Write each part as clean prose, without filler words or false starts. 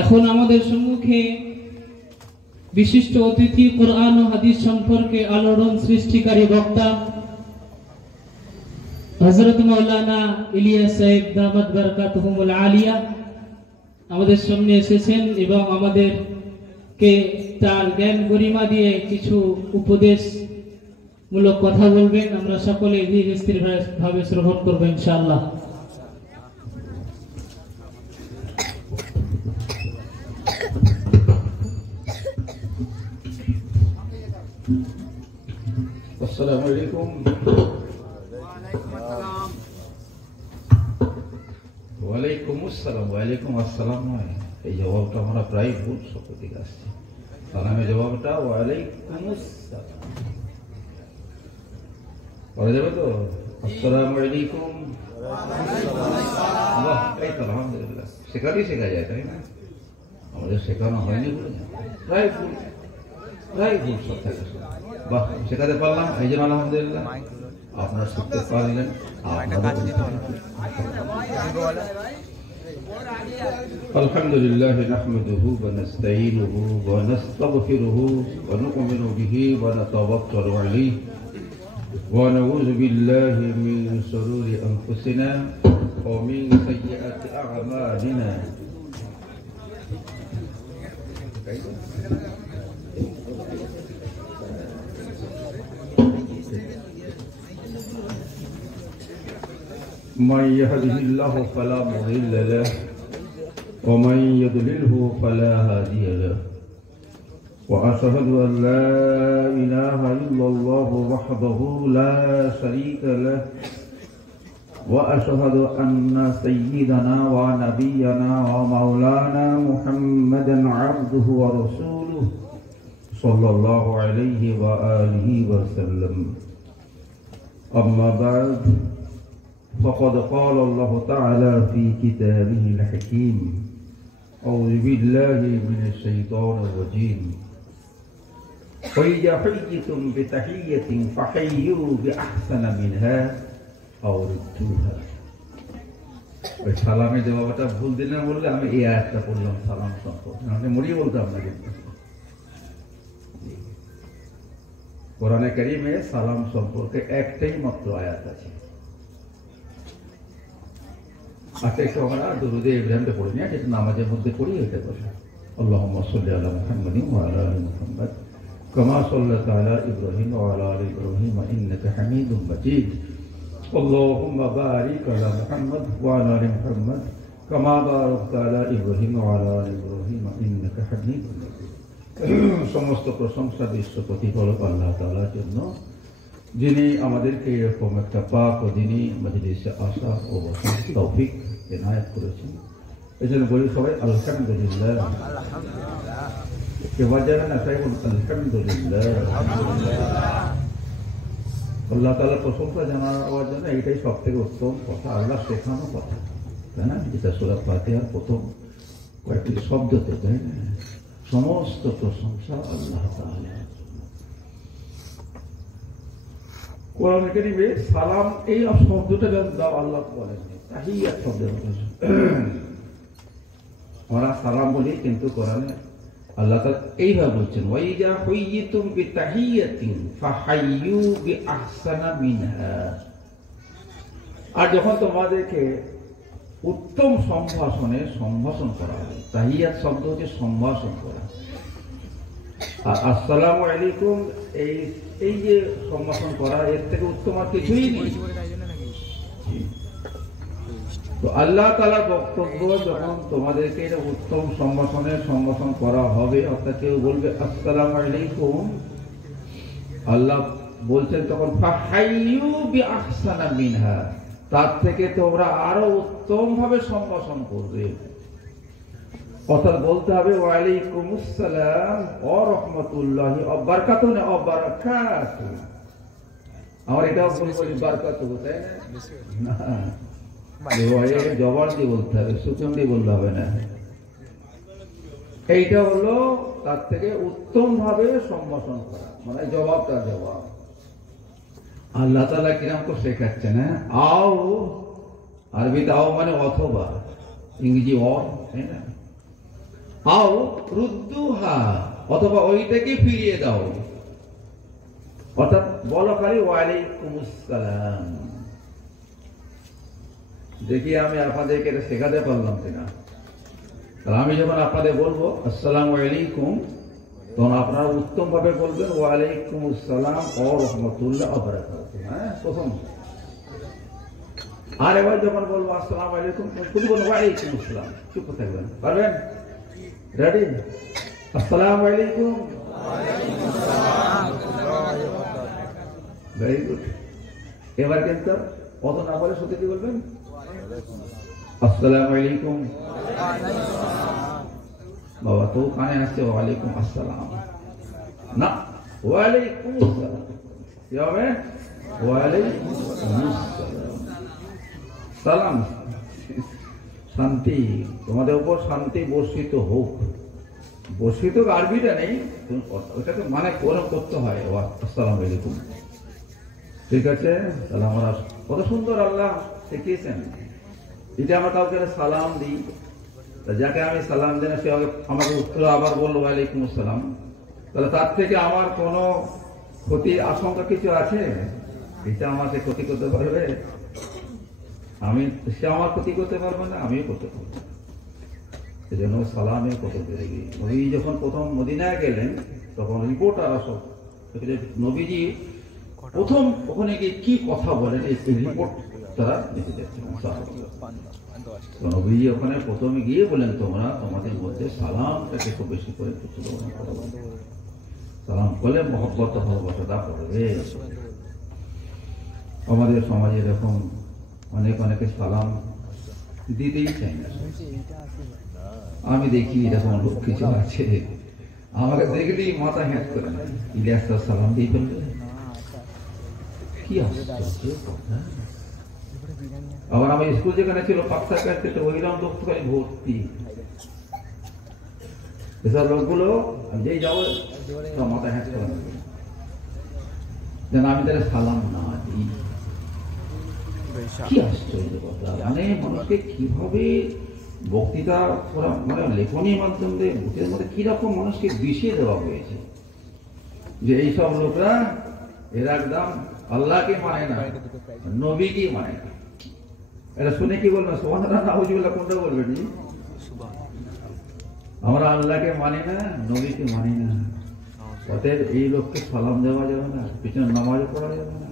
এখন আমাদের সম্মুখে বিশিষ্ট অতিথি কোরআন ও হাদিস সম্পর্কে আলোড়ন সৃষ্টিকারী বক্তা হযরত মাওলানা ইলিয়াস সাহেব দামাত বারাকাতুহুমুল আলিয়া আমাদের সামনে এসেছেন এবং আমাদেরকে তার জ্ঞান গরিমা দিয়ে কিছু উপদেশমূলক কথা বলবেন। আমরা সকলে ধীর স্থির ভাবে শ্রবণ করব ইনশাআল্লাহ। আসসালামু আলাইকুম। ওয়ালাইকুম আসসালাম। ওয়ালাইকুম আসসালাম নয়, এই জবাবটা আমরা প্রায় ভুল শব্দ থেকে আসছে। সালামের জবাবটা ওয়ালাইকুম আসসালাম বলা যাবে তো? আসসালামু আলাইকুম। বাহ, এই তো আলহামদুলিল্লাহ। শেখাতেই শেখা যায়, তাই না? আমাদের শেখানো হয়নি বলে প্রায় ভুল শব্দ থেকে। বাহ, শেখাতে পারলাম, এই জন্য আলহামদুলিল্লাহ। আপনারা শিখতে পারলেন। আলহামদুলিল্লাহ নাহমাদুহু ওয়া নাস্তাঈনুহু ওয়া নাস্তাগফিরুহু ওয়া নু'মিনু বিহি ওয়া নাতাওয়াক্কালু আলাইহি ওয়া নাউযু বিল্লাহি মিন শুরুরি আনফুসিনা ওয়া মিন সাইয়্যাতি আ'মালিনা। من يهده الله فلا مضل له ومن يضلله فلا هادي له وأشهد أن لا إله إلا الله وحده لا شريك له وأشهد أن سيدنا ونبينا ومولانا محمدا عبده ورسوله صلى الله عليه وآله وسلم. أما بعد، فقد قال الله تعالى في كتابه الحكيم: أعوذ بالله من الشيطان الرجيم. وإذا حييتم بتحية فحيوا بأحسن منها أو ردوها. ওই সালামের জবাবটা ভুল দিলেন বললে আমি এই আয়াতটা পড়লাম সালাম সম্পর্কে, আমি মরিয়ে বলতাম না। কিন্তু কোরআনে কারীমে সালাম সম্পর্কে একটাই মাত্র আয়াত আছে। আচ্ছা, একটু আমরা দুরূদে ইব্রাহিমটা পড়ি না, এটা নামাজের মধ্যে পড়ি। এটা কথা আল্লাহুম্মা সাল্লি আলা মুহাম্মাদিন ওয়া আলা আলি মুহাম্মাদ কামা সাল্লাতা আলা ইব্রাহিম ওয়া আলা আলি ইব্রাহিম ইন্নাকা হামিদুম মাজিদ। আল্লাহুম্মা বারিক আলা মুহাম্মাদ ওয়া আলা আলি মুহাম্মাদ কামা বারাকতা আলা ইব্রাহিম ওয়া আলা আলি ইব্রাহিম ইন্নাকা হামিদুম মাজিদ। সমস্ত প্রশংসা বিশ্ব প্রতিপালক আল্লাহ তাআলার জন্য, যিনি আমাদেরকে এরকম একটা পাক ও যিনি মজলিসে আসা ও বসার তৌফিক এনায়েত করেছেন। এই জন্য বলি সবাই আলহামদুলিল্লাহ। কেউ জানে না, তাই বলুন আলহামদুলিল্লাহ। আল্লাহ তাআলার প্রশংসা জানাবার জন্য এইটাই সব থেকে উত্তম কথা, আল্লাহ শেখানো কথা, তাই না? যেটা সূরা ফাতিহার প্রথম কয়েকটি শব্দতে, তাই না? সমস্ত প্রশংসা আল্লাহ তাআলা। কোরআন কারীমে সালাম এই শব্দটা দাও আল্লাহ বলেন, তাহিয়াত শব্দের আমরা সালাম বলি, কিন্তু কোরআনে আল্লাহ তাআলা এইভাবে বলছেন ওয়াইজা হুইয়িতুম বিতাহিয়াতিন ফাহাইয়ু বিআহসানা মিনহা। আর যখন তোমাদেরকে উত্তম সম্ভাষণে সম্ভাষণ করা হবে, তাহিয়াত শব্দ হচ্ছে সম্ভাষণ করা। আর আসসালামু আলাইকুম এই যে সম্ভাষণ করা, এর থেকে উত্তম আর কিছুই নেই। তো আল্লাহ তাআলার বক্তব্য, যখন তোমাদেরকে এটা উত্তম সম্ভাষণ করা হবে, অর্থাৎ কেউ বলবে আসসালামু আলাইকুম, আল্লাহ বলছেন তখন ফাহাইয়ু বিআহসানা মিনহা, তার থেকে তোমরা আরো উত্তম ভাবে সম্ভাষণ করবে। অর্থাৎ বলতে হবে ওয়ালাইকুম আসসালাম ওয়া রাহমাতুল্লাহি ওয়া বারাকাতুহু ওয়া বারাকাতুহু। আমার এটাও বলি বারাকাতুহু, তাই না? জবান দিয়ে বলতে হবে, সুকুন দিয়ে বলতে হবে না। এইটা হলো তার থেকে উত্তম ভাবে সম্ভাষণ করা, মানে জবাবটা জবাব। আল্লাহ তাআলা কিরাম তো শেখাচ্ছেন, আও আরবিতে আও মানে অথবা, ইংরেজি অর, তাই না? আও রুদ্দুহা, অথবা ওইটাকে ফিরিয়ে দাও। অর্থাৎ বলো খালি ওয়ালাইকুমুস সালাম। দেখি আমি আপনাদেরকে এটা শেখাতে পারলাম কিনা। আমি যখন আপনাদের বলবো আসসালামু আলাইকুম, তখন আপনারা উত্তম ভাবে বলবেন ওয়ালাইকুমুস সালাম ওয়া রাহমাতুল্লাহি ওয়া বারাকাতুহু। হ্যাঁ, প্রথম। আর এবার যখন বলবো আসসালামু আলাইকুম, শুধু বলবো ওয়ালাইকুমুস সালাম, চুপ থাকবেন। পারবেন? রেডি? আসসালামু আলাইকুম। Very good. এবার কিন্তু অত না বলে সত্যি কি বলবেন? আসসালামু আলাইকুম। বাবা তো কানে আসছে ওয়ালাইকুম আসসালাম না, ওয়ালাইকুম আসসালাম। কি হবে? ওয়ালাইকুম আসসালাম। সালাম, শান্তি তোমাদের উপর শান্তি বর্ষিত হোক। বর্ষিত আরবিটা নেই, ওটাকে মানে করতে হয় আসসালামু আলাইকুম। ঠিক আছে? তাহলে আমরা কত সুন্দর আল্লাহ শিখিয়েছেন। এটা আমরা কাউকে সালাম দিই, যাকে আমি সালাম দিই সে আমাকে উত্তর আবার বললো ওয়ালাইকুম আসসালাম, তাহলে তার থেকে আমার কোনো ক্ষতির আশঙ্কা কিছু আছে? এটা আমাকে ক্ষতি করতে পারবে? সে আমার ক্ষতি করতে পারবে না, আমিও করতে পারবো না। সেজন্য সালামে কত বেড়ে গিয়ে নবী যখন প্রথম মদিনায় গেলেন, তখন রিপোর্টার আসল নবীজি প্রথম ওখানে গিয়ে কি কথা বলেন এই রিপোর্ট তারা লিখে যাচ্ছেন। নবীজি ওখানে প্রথমে গিয়ে বলেন তোমরা তোমাদের মধ্যে সালামটাকে খুব বেশি করে সালাম করলে মহব্বত ভালোবাসাটা করবে। আমাদের সমাজে এরকম অনেকে সালাম দিতেই চাই না। আমি দেখি এরকম লোক কিছু আছে, আমাকে দেখলেই মাথা হ্যাঁট করে না, ইলিয়াস সালাম দিয়ে ফেলবে। কি আশ্চর্য কথা। আবার আমার স্কুল যেখানে ছিল পাকসা কাটতে, ওইরকম লোক তো খালি ভর্তি। এসব লোকগুলো যেই যাবো সব মাথা হ্যাঁট করে যেন আমি তাহলে সালাম না দিই। কি আশ্চর্য কথা। মানে মানুষকে কিভাবে বক্তৃতা করা, মানে লেখনীর মাধ্যমে ভূতের মধ্যে কিরকম মানুষকে বিষিয়ে দেওয়া হয়েছে যে এইসব লোকরা এরা একদম আল্লাহকে মানে না, নবীকে মানে না। এটা শুনে কি বলবেন? সুবহানাল্লাহ নাউজুবিল্লাহ কোনটা বলবেন? আমরা আল্লাহকে মানি না, নবীকে মানি না। অতএব এই লোককে সালাম দেওয়া যাবে না, পিছনে নামাজ পড়া যাবে না।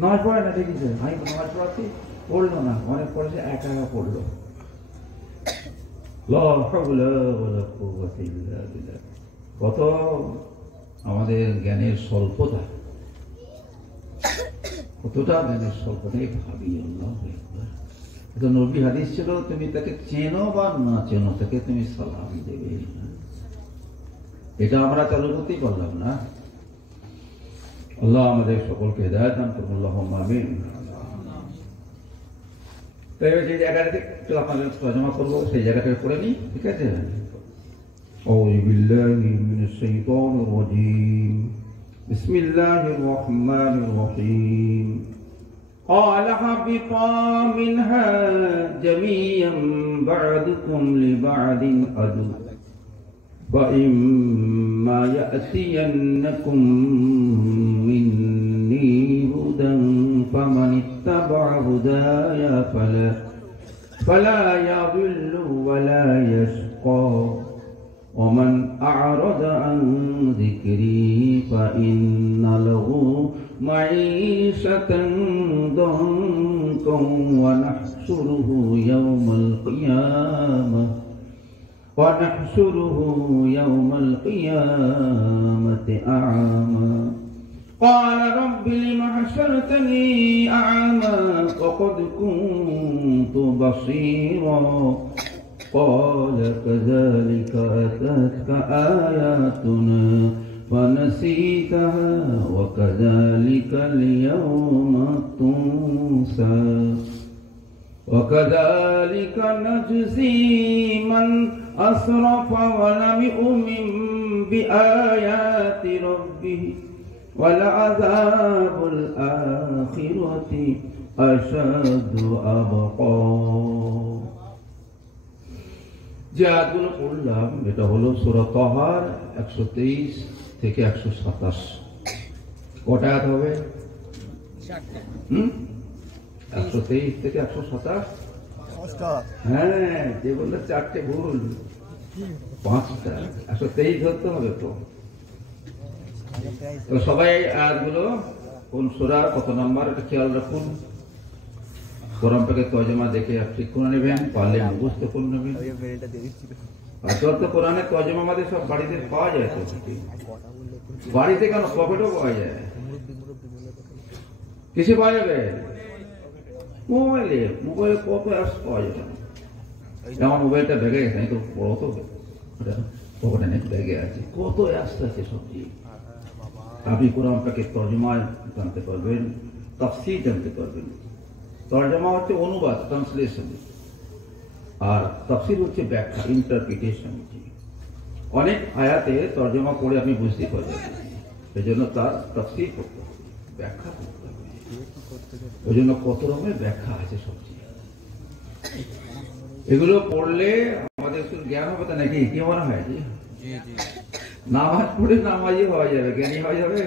নামাজ পড়ে না, দেখি আমি নামাজ পড়াচ্ছি, পড়লো না, অনেক পড়েছে, একা একা পড়লো। কত আমাদের জ্ঞানের স্বল্পতা, কতটা জ্ঞানের স্বল্পতা ভাবি। আল্লাহ নবী হাদিস ছিল তুমি তাকে চেনো বা না চেনো, তাকে তুমি সালাম দেবে। এটা আমরা চালু করতেই পারলাম না। আল্লাহ আমাদের সকলকে হেদায়েত দান করুন, আল্লাহুম্মা আমিন। তাই যে জায়গাটাতে একটু আপনাদের তর্জমা করবো, সেই জায়গাটা পড়ে নিই, ঠিক আছে? আউযু বিল্লাহি মিনাশ শাইতানির রাজীম। বিসমিল্লাহির রহমানির রহিম। قال اهبطا منها جميعا بعضكم لبعض عدو فإما يأتينكم مني هدى فمن اتبع هداي فلا يضل ولا يشقى ومن أعرض عن ذكري فإن له معيشة ضنكا ونحشره يوم القيامة أعمى قال رب لم حشرتني أعمى وقد كنت بصيرا قال كذلك أتتك آياتنا فنسيتها وكذلك اليوم تنسى وكذلك نجزي من أسرف ولم يؤمن بآيات ربه ولعذاب الآخرة أشد أبقى যে আয়াতগুলো পড়লাম এটা হলো সূরা তাহার 123 থেকে 127। কটা আয়াত হবে? 123 থেকে 127। হ্যাঁ, যে বললো 4টে ভুল, 5টা। 123 ধরতে হবে তো। সবাই আয়াতগুলো কোন সূরা কত নাম্বার এটা খেয়াল রাখুন। কোরআন থেকে তর্জমা দেখে ঠিক করে নেবেন, পারলে মুখস্থ করে নেবেন। আসল তো কোরআনের তর্জমা আমাদের সব বাড়িতে পাওয়া যায়। তো বাড়িতে কেন, পকেটও পাওয়া যায়। কিসে পাওয়া যাবে? মোবাইলে কত অ্যাপস পাওয়া যাবে। আমার মোবাইলটা ব্যাগে গেছে, তো বড় তো পকেটে নেই, ব্যাগে আছে, কত অ্যাপস আছে সবজি। আপনি কোরআনটাকে তর্জমায় জানতে পারবেন, তাফসীর জানতে পারবেন। তর্জমা হচ্ছে অনুবাদ, ট্রান্সলেশন, আর তাফসীর হচ্ছে ব্যাখ্যা, ইন্টারপ্রিটেশন। অনেক আয়াতে তর্জমা পড়ে আপনি বুঝতে পারবেন, সেই জন্য তার তাফসীর করতে হবে, ব্যাখ্যা করতে হবে। ওই জন্য কত রকমের ব্যাখ্যা আছে সবজি। এগুলো পড়লে আমাদের একটু জ্ঞান হবে, তা নাকি কি মনে হয়? নামাজ পড়ে নামাজি হওয়া যাবে, জ্ঞানী হওয়া যাবে।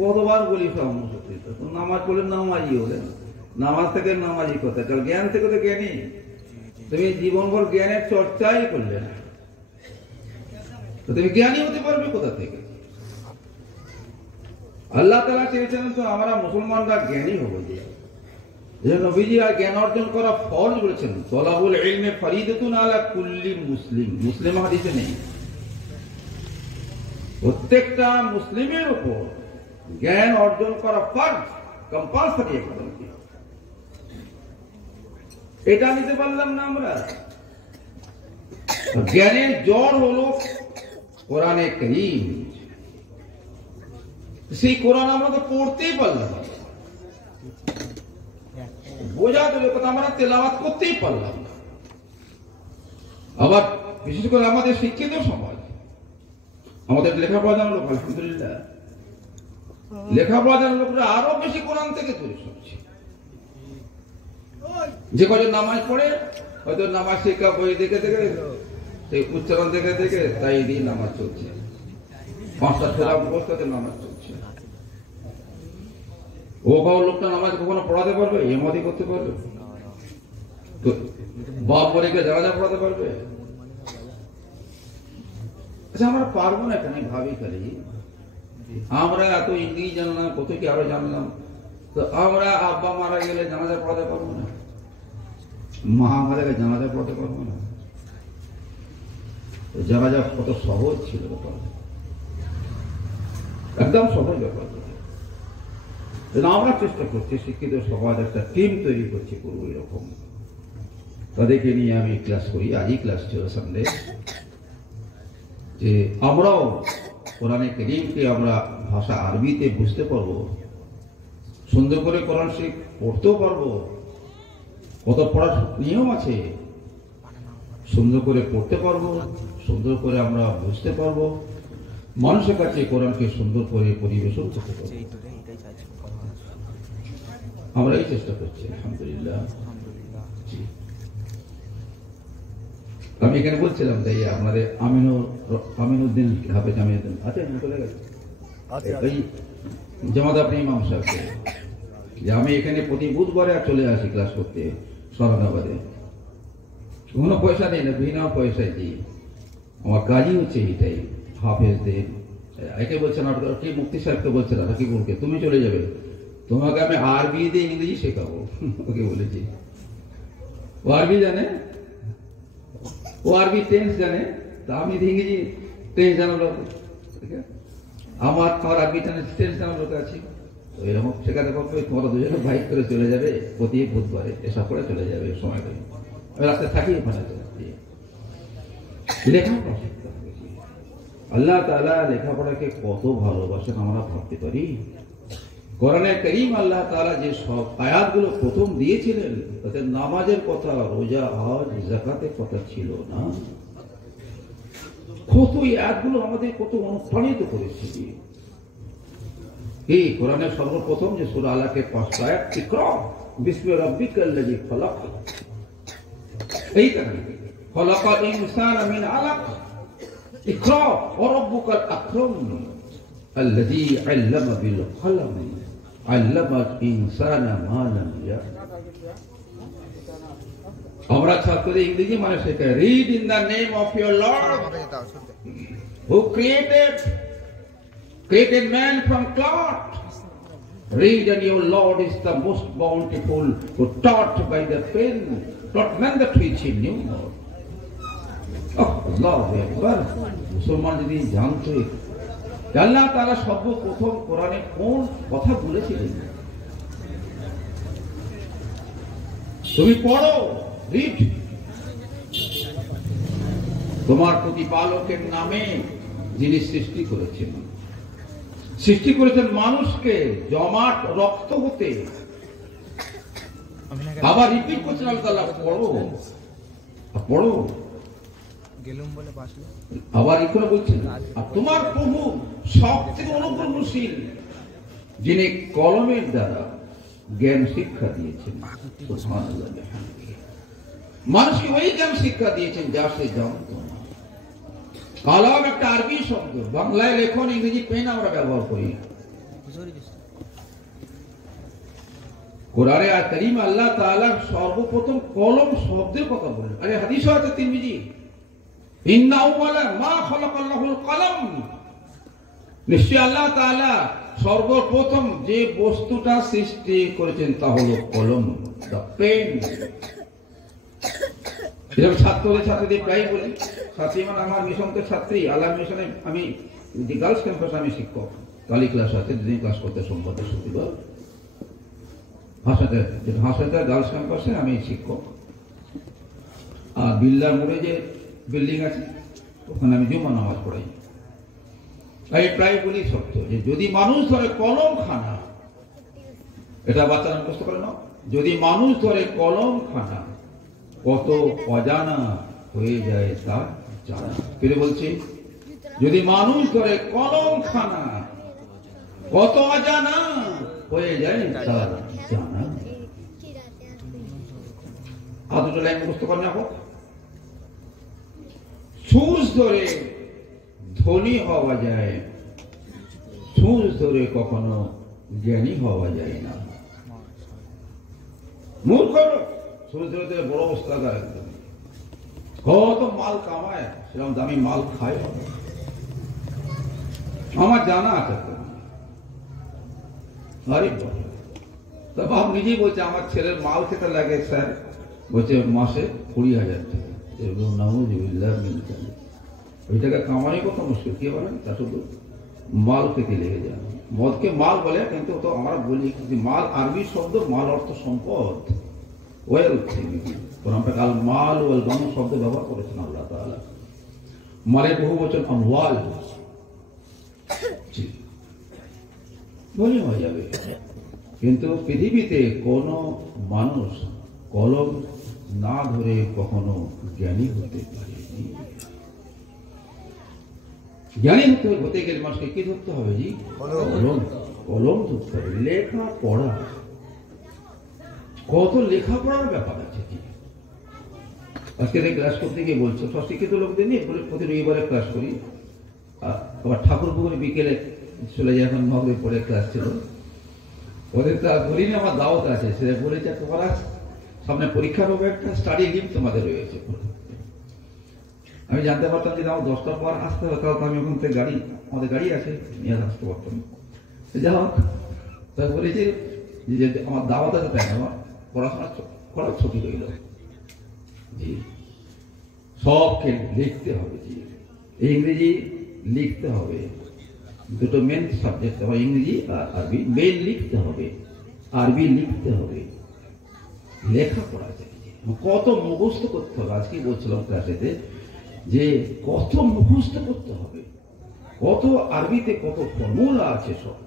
কতবার বলি নামাজ পড়লে নামাজি হবে, নামাজ থেকে নামাজি কোথায়, জ্ঞান থেকে তো জ্ঞানী। তুমি জীবনভর জ্ঞানের চর্চাই করলে না, তো তুমি জ্ঞানী হতে পারবে কোথা থেকে? আল্লাহ তাআলা চেয়েছেন তো আমরা মুসলমানরা জ্ঞানী হবো। যে নবীজি আর জ্ঞান অর্জন করা ফরজ বলেছেন, তলাবুল ইলমে ফরিদাতুন আলা কুল্লি মুসলিম। মুসলিম হাদিসে নেই, প্রত্যেকটা মুসলিমের উপর জ্ঞান অর্জন করা ফরজ, কম্পালসরি। এটা নিতে পারলাম না আমরা। জ্ঞানের জড় হলো কোরআনে কারীম। সেই কোরআন আমরা তো পড়তেই পারলাম না, বোঝা দূরের কথা, আমরা তেলাওয়াত করতেই পারলাম না। আবার বিশেষ করে আমাদের শিক্ষিত সমাজ, আমাদের লেখাপড়া জানা লোক, আলহামদুলিল্লাহ লেখাপড়া জানা লোকরা আরো বেশি কোরআন থেকে দূরে সরছে। যে কজন নামাজ পড়ে, হয়তো নামাজ শিক্ষা বই দেখে দেখে, সেই উচ্চারণ দেখে দেখে, তাই দিয়ে নামাজ চলছে। 5টা ফেরা অবস্থাতে নামাজ চলছে। ও বাবা লোকটা নামাজ কখনো পড়াতে পারবে? এমদি করতে পারবে? বাপ বলে জানাজা পড়াতে পারবে? আচ্ছা, আমরা পারবো না কেন? ভাবি খালি আমরা এত ইংরেজি জানলাম, কত কি আরো জানলাম, তো আমরা আব্বা মারা গেলে জানাজা পড়াতে পারবো না? মা মারা গেলে জানাজা পড়াতে পারবো না? জানাজা কত সহজ ছিল ব্যাপার, একদম সহজ ব্যাপার। আমরা চেষ্টা করছি শিক্ষিত সমাজ একটা টিম তৈরি করছি, করবো এরকম। তাদেরকে নিয়ে আমি ক্লাস করি, আজই ক্লাস ছিল সামনে, যে আমরাও কোরআনে কারীমকে আমরা ভাষা আরবিতে বুঝতে পারবো, সুন্দর করে কোরআন শরীফ পড়তেও পারবো। কত পড়ার নিয়ম আছে, সুন্দর করে পড়তে পারবো, সুন্দর করে আমরা বুঝতে পারবো, মানুষের কাছে কোরআনকে সুন্দর করে পরিবেশন করতে পারবো। আমরা এই চেষ্টা করছি, আলহামদুলিল্লাহ। আমি এখানে বলছিলাম তাই আমাদের আমিনুদ্দিন হাফেজ আমিনুদ্দিন আছে, চলে গেছে এই জামাত আপনি ইমাম সাহেবকে, যে আমি এখানে প্রতি বুধবারে চলে আসি ক্লাস করতে সরানাবাদে। কোনো পয়সা নেই না, বিনা পয়সায় দিই। আমার কাজই হচ্ছে এইটাই। হাফেজদের একে বলছেন, কি মুফতি সাহেবকে বলছেন, রাকিবুলকে, তুমি চলে যাবে, তোমাকে আমি আরবি দিয়ে ইংরেজি শেখাবো। ওকে বলেছি, ও আরবি জানে, ও আরবি টেন্স জানে, তা আমি ইংরেজি টেন্স জানার লোক, আমার আরবি টেন্স জানার লোক আছে। এরকম শেখাতে পারবে, তোমরা দুজনে বাইক করে চলে যাবে প্রতি বুধবারে, এসব করে চলে যাবে সময় করে। আমি রাস্তায় থাকি ওখানে লেখাপড়া শিখতে হবে। আল্লাহ তাআলা লেখাপড়াকে কত ভালোবাসেন আমরা ভাবতে পারি। কোরআনে কারীম আল্লাহ তাআলা যে সব আয়াতগুলো প্রথম দিয়েছিলেন, তাতে নামাজের কথা, রোজা, হজ, যাকাতের কথা ছিল না। কত আয়াতগুলো আমাদের কত অনুপ্রাণিত করেছে। এই কোরআনের সর্বপ্রথম যে সূরা আলাকে 5টা আয়াত, ইকরা বিসমি রাব্বিকাল্লাযী খালাক, এই কারণে খলাকাল ইনসানা মিন আলাক ইকরা ওয়া রাব্বুকাল আকরাম আল্লাযী আল্লামা বিল কলম আল্লামাল ইনসানা মা লাম ইয়ালাম। আমরা ছাত্রদের ইংরেজি মানে শেখায়, read in the name of your Lord who created man from clot. Read, and your Lord is the most bountiful, who taught by the pen, taught men the teaching new Lord. আল্লাহু আকবার। মুসলমান যদি জানতো আল্লাহ তাআলা সর্বপ্রথম কোরআনে কোন কথা বলেছিলেন, তুমি পড়ো, রিড। তোমার প্রতিপালকের নামে যিনি সৃষ্টি করেছেন মানুষকে জমাট রক্ত হতে। আবার রিপিট করছেন আল্লাহ, পড়ো পড়ো। আবার এখানে বলছেন, আর তোমার প্রভু সব থেকে অনুগ্রহশীল, যিনি কলমের দ্বারা জ্ঞান শিক্ষা দিয়েছেন। মানুষকে ওই জ্ঞান শিক্ষা দিয়েছেন যা সে জানত না। কলম একটা আরবি শব্দ, বাংলায় লেখন, ইংরেজি পেন আমরা ব্যবহার করি। কোরআনে আর কারীম আল্লাহ তাআলা সর্বপ্রথম কলম শব্দের কথা বলেন। আরে হাদিস আছে তিরমিজি, ইন্না আউওয়ালা মা খালাকাল্লাহুল কলম, নিশ্চয় আল্লাহ তাআলা সর্বপ্রথম যে বস্তুটা সৃষ্টি করেছেন তা হলো কলম, দ্য পেন। এরকম ছাত্রদের প্রায় বলি, ছাত্রী মানে আমার মিশন তো ছাত্রী, আল্লাহ মিশনে আমি গার্লস ক্যাম্পাসে আমি শিক্ষক, কালি ক্লাস আছে, দুদিন ক্লাস করতে সোমবার শুক্রবার। হাসপাতাল গার্লস ক্যাম্পাসে আমি শিক্ষক। আর বিল্লার মোড়ে যে বিল্ডিং আছে ওখানে আমি জুমা নামাজ পড়াই। তাই প্রায় বলি সত্য যে যদি মানুষ ধরে কলম খানা, এটা বাচ্চারা মুখস্থ করে না, যদি মানুষ ধরে কলম খানা কত অজানা হয়ে যায় তা জানা। ফিরে বলছি, যদি মানুষ ধরে কলম খানা কত অজানা হয়ে যায় তা জানা। আর দুটো লাইন মুখস্থ করে না। ছুঁচ ধরে ধনী হওয়া যায়, ছুঁচ ধরে কখনো জ্ঞানী হওয়া যায় না। মূর্খ ছুঁচ ধরে বড় অবস্থা, কত মাল কামায়, সেরকম দামি মাল খায়। আমার জানা আছে, তা বাপ নিজেই বলছে আমার ছেলের মাল খেতে লাগে স্যার, বলছে মাসে 20,000 টাকা। ওই টাকা কামানি কত মুশকিল, কি বলেন, তা শুধু মাল খেতে লেগে যায়। মদকে মাল বলে, কিন্তু তো আমরা বলি মাল আরবি শব্দ, মাল অর্থ সম্পদ, ওয়েলথ। আল মাল ওয়াল গানু শব্দ ব্যবহার করেছেন আল্লাহ তাআলা। মালের বহু বচন আমওয়াল, বলে হয়ে যাবে। কিন্তু পৃথিবীতে কোন মানুষ কলম না ধরে কখনো জ্ঞানী হতে পারেনি। জ্ঞানী হতে গেলে মানুষকে কি ধরতে হবে? জি, কলম ধরতে হবে। লেখা পড়া, কত লেখাপড়ার ব্যাপার আছে। আজকে ক্লাস করতে গিয়ে বলছো সব শিক্ষিত লোকদের নিয়ে প্রতি রবিবারে ক্লাস করি। আবার ঠাকুর পুকুরে বিকেলে চলে যায়, এখন মগরে পরে ক্লাস ছিল। ওদের ক্লাস বলি না, আমার দাওয়াত আছে, সেটা বলেছে তোমার সামনে পরীক্ষার হবে, একটা স্টাডি লিভ তোমাদের রয়েছে। আমি জানতে পারতাম যে আমার 10টার পর আসতে হবে, তাহলে আমি ওখান থেকে আমাদের গাড়ি আছে, নিয়ে আসতে পারতাম। যাই হোক, তাই বলেছি যে আমার দাওয়াত আছে, তাই আমার পড়াশোনা করার ছুটি রইল। জি, সবকে লিখতে হবে। জি, ইংরেজি লিখতে হবে, দুটো মেন সাবজেক্ট, আবার ইংরেজি আর আরবি। মেন লিখতে হবে, আরবি লিখতে হবে, লেখাপড়া চাই। কত মুখস্থ করতে হবে। আজকে বলছিলাম ক্লাসেতে যে কত মুখস্থ করতে হবে, কত আরবিতে কত ফর্মুলা আছে, সব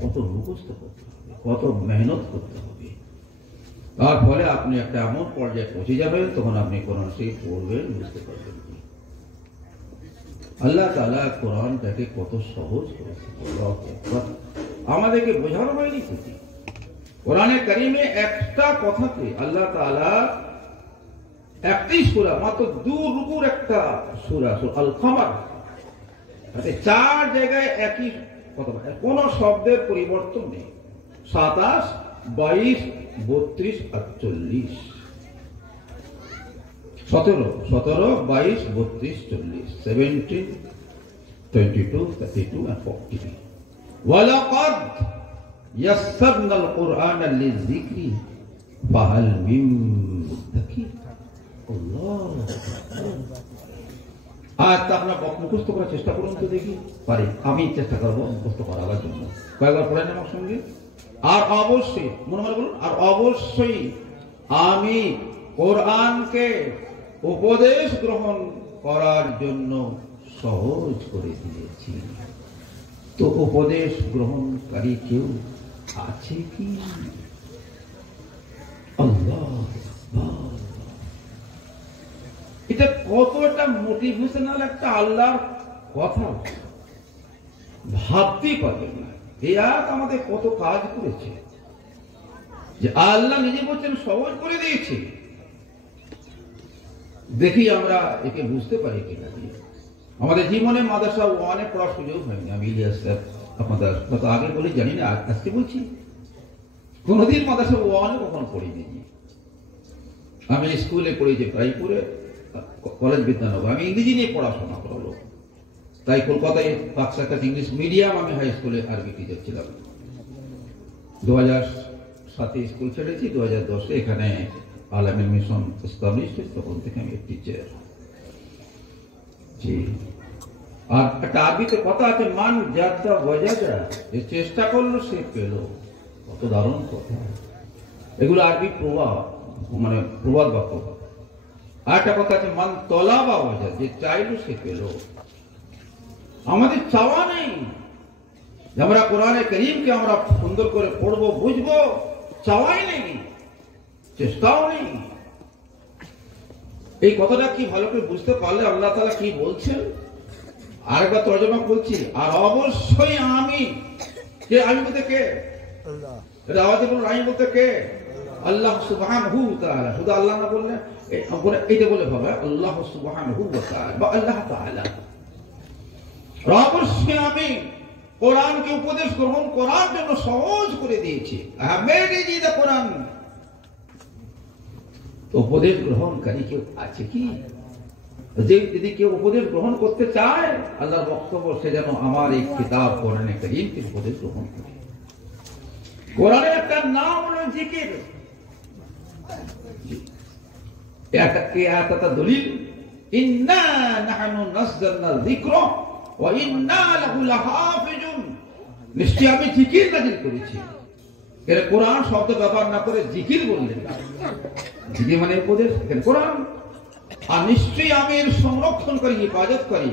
কত মুখস্থ করতে হবে, কত মেহনত করতে হবে। তার ফলে আপনি একটা এমন পর্যায়ে পৌঁছে যাবেন, তখন আপনি কোরআন শরীফ পড়বেন, বুঝতে পারবেন। আল্লাহ তাআলা কোরআনটাকে কত সহজ করেছে, আমাদেরকে বোঝানো হয়নি ক্ষতি। কোরআনে কারিমে একটা কথাকে আল্লাহ তাআলা একটাই সূরা, মাত্র 2 রুকুর একটা সূরা, সূরা আল কমার। চার জায়গায় একই কথা, কোন শব্দের পরিবর্তন নেই। 27, 22, 32 আর 40। 17, 22, 32, 40, 17, 22, 32 and 40. وَلَقَدْ يَسَّرْنَا الْقُرْآنَ لِلذِّكْرِ فَهَلْ مِن مُّدَّكِرٍ। আল্লাহ, আর তা আপনার মুখস্থ করার চেষ্টা করুন তো দেখি। পারি, আমি চেষ্টা করবো মুখস্থ করাবার জন্য। কয়েকবার পড়েন আমার সঙ্গে। আর অবশ্যই মনে মনে বলুন, আর অবশ্যই আমি কোরআনকে উপদেশ গ্রহণ করার জন্য সহজ করে দিয়েছি। তো উপদেশ গ্রহণকারী কেউ আছে কি? আল্লাহ, এটা কতটা মোটিভেশনাল একটা আল্লাহর কথা, ভাবতেই পারবেন না। এই আয়াত আমাদের কত কাজ করেছে, যে আল্লাহ নিজে বলছেন সহজ করে দিয়েছে। দেখি আমরা একে বুঝতে পারি কিনা। আমাদের জীবনে মাদ্রাসা ওয়ানে পড়ার সুযোগ হয়নি। আমি ইলিয়াস স্যার আপনাদের কত আগে বলে জানি না, আজকে বলছি কোনদিন মাদ্রাসা ওয়ানে কখনো পড়িনি। আমি স্কুলে পড়েছি প্রাইপুরে, কলেজ বিদ্যানগর। আমি ইংরেজি নিয়ে পড়াশোনা করবো, তাই কলকাতায় পাকসাকাত ইংলিশ মিডিয়াম আমি হাই স্কুলে আরবি টিচার ছিলাম। 2007 স্কুল ছেড়েছি, 2010 এখানে আলামিন মিশন এস্টাবলিশ, তখন থেকে আমি টিচার। জি, আর একটা আরবিতে কথা আছে, মান জাদা ওয়াজাদা, যে চেষ্টা করলো সে পেল। কত দারুণ কথা। এগুলো আরবি প্রবাদ, মানে প্রবাদ বাক্য। আর একটা কথা আছে, মান তলাবা ওয়াজাদ, যে চাইলো সে পেল। আমাদের চাওয়া নেই যে আমরা কোরআনে কারীমকে আমরা সুন্দর করে পড়বো, বুঝবো, চাওয়াই নেই, চেষ্টাও নেই। এই কথাটা কি ভালো করে বুঝতে পারলে আল্লাহ তাআলা কি বলছেন আরেকবার তর্জমা করছি। আর অবশ্যই আমি, কে আমি বলতে কে? আল্লাহ। এটা আওয়াজে বলুন, আমি বলতে কে? আল্লাহ সুবহানাহু ওয়া তাআলা। শুধু আল্লাহ না বললে এইটা বলে হবে আল্লাহ সুবহানাহু ওয়া তাআলা বা আল্লাহ তাআলা। অবশ্যই আমি কোরআনকে উপদেশ গ্রহণ করার জন্য সহজ করে দিয়েছি। I have made easy the Quran. উপদেশ গ্রহণকারী কেউ আছে কি? যে যদি কেউ উপদেশ গ্রহণ করতে চায়, আল্লাহর বক্তব্য, সে যেন আমার এই কিতাব কোরআনে কারীমকে উপদেশ গ্রহণ করে। কোরআনের একটা নাম হলো জিকির। এটা দলিল, ইন্না নাহনু নাযালনা যিকরা ওয়া ইন্না লাহু লাহাফিজুন। নিশ্চয়ই আমি জিকির নাযিল করেছি। এর কোরআন শব্দ ব্যবহার না করে জিকির বললেন। জিকির মানে উপদেশ, এখানে কোরআন। আর নিশ্চয়ই আমি এর সংরক্ষণ করি, হেফাজত করি।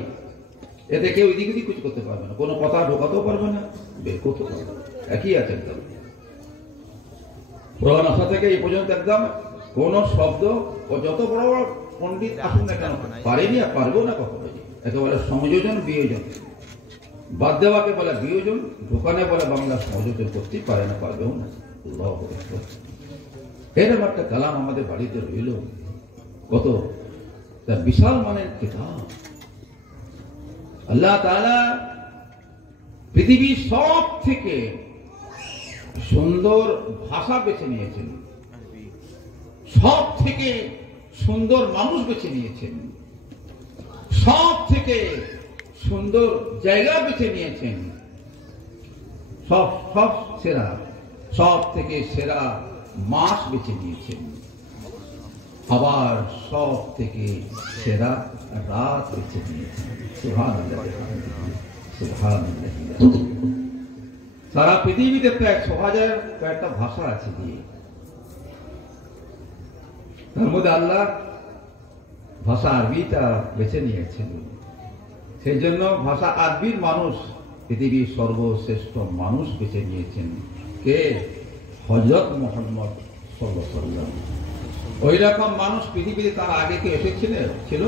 এতে কেউ এদিক ওদিক কিছু করতে পারবে না, কোনো কথা ঢোকাতেও পারবে না, বের করতে পারবে না। একই আছে একদম। কোরআন আসা থেকে এই পর্যন্ত একদম কোন শব্দ, ও যত বড় বড় পণ্ডিত আসুন না কেন, পারেনি আর পারবেও না কখনো। একে বলে সংযোজন, বিয়োজন। বাদ দেওয়াকে বলে বিয়োজন, ঢোকানে বলে বাংলা সংযোজন করতেই পারে না, পারবেও না। এরকম একটা কালাম আমাদের বাড়িতে রইল, কত তার বিশাল মানের কিতাব। আল্লাহ তাআলা পৃথিবীর সব থেকে সুন্দর ভাষা বেছে নিয়েছেন, সব থেকে সুন্দর মানুষ বেছে নিয়েছেন, সব থেকে সুন্দর জায়গা বেছে নিয়েছেন, সব সেরা, সব থেকে সেরা মাস বেছে নিয়েছেন, আবার সব থেকে সেরা রাত বেছে নিয়েছেন। সুবহানাল্লাহ, সুবহানাল্লাহ। সারা পৃথিবীতে প্রায় ৬০০০ কয়েকটা ভাষা আছে দিয়ে, তার মধ্যে আল্লাহ ভাষা আরবিটা বেছে নিয়েছেন। সেই জন্য ভাষা আরবির মানুষ পৃথিবীর সর্বশ্রেষ্ঠ মানুষ বেছে নিয়েছেন। কে? হযরত মুহাম্মদ সাল্লাল্লাহু আলাইহি ওয়াসাল্লাম। ওই রকম মানুষ পৃথিবীতে তার আগে কি এসেছিলেন? ছিল?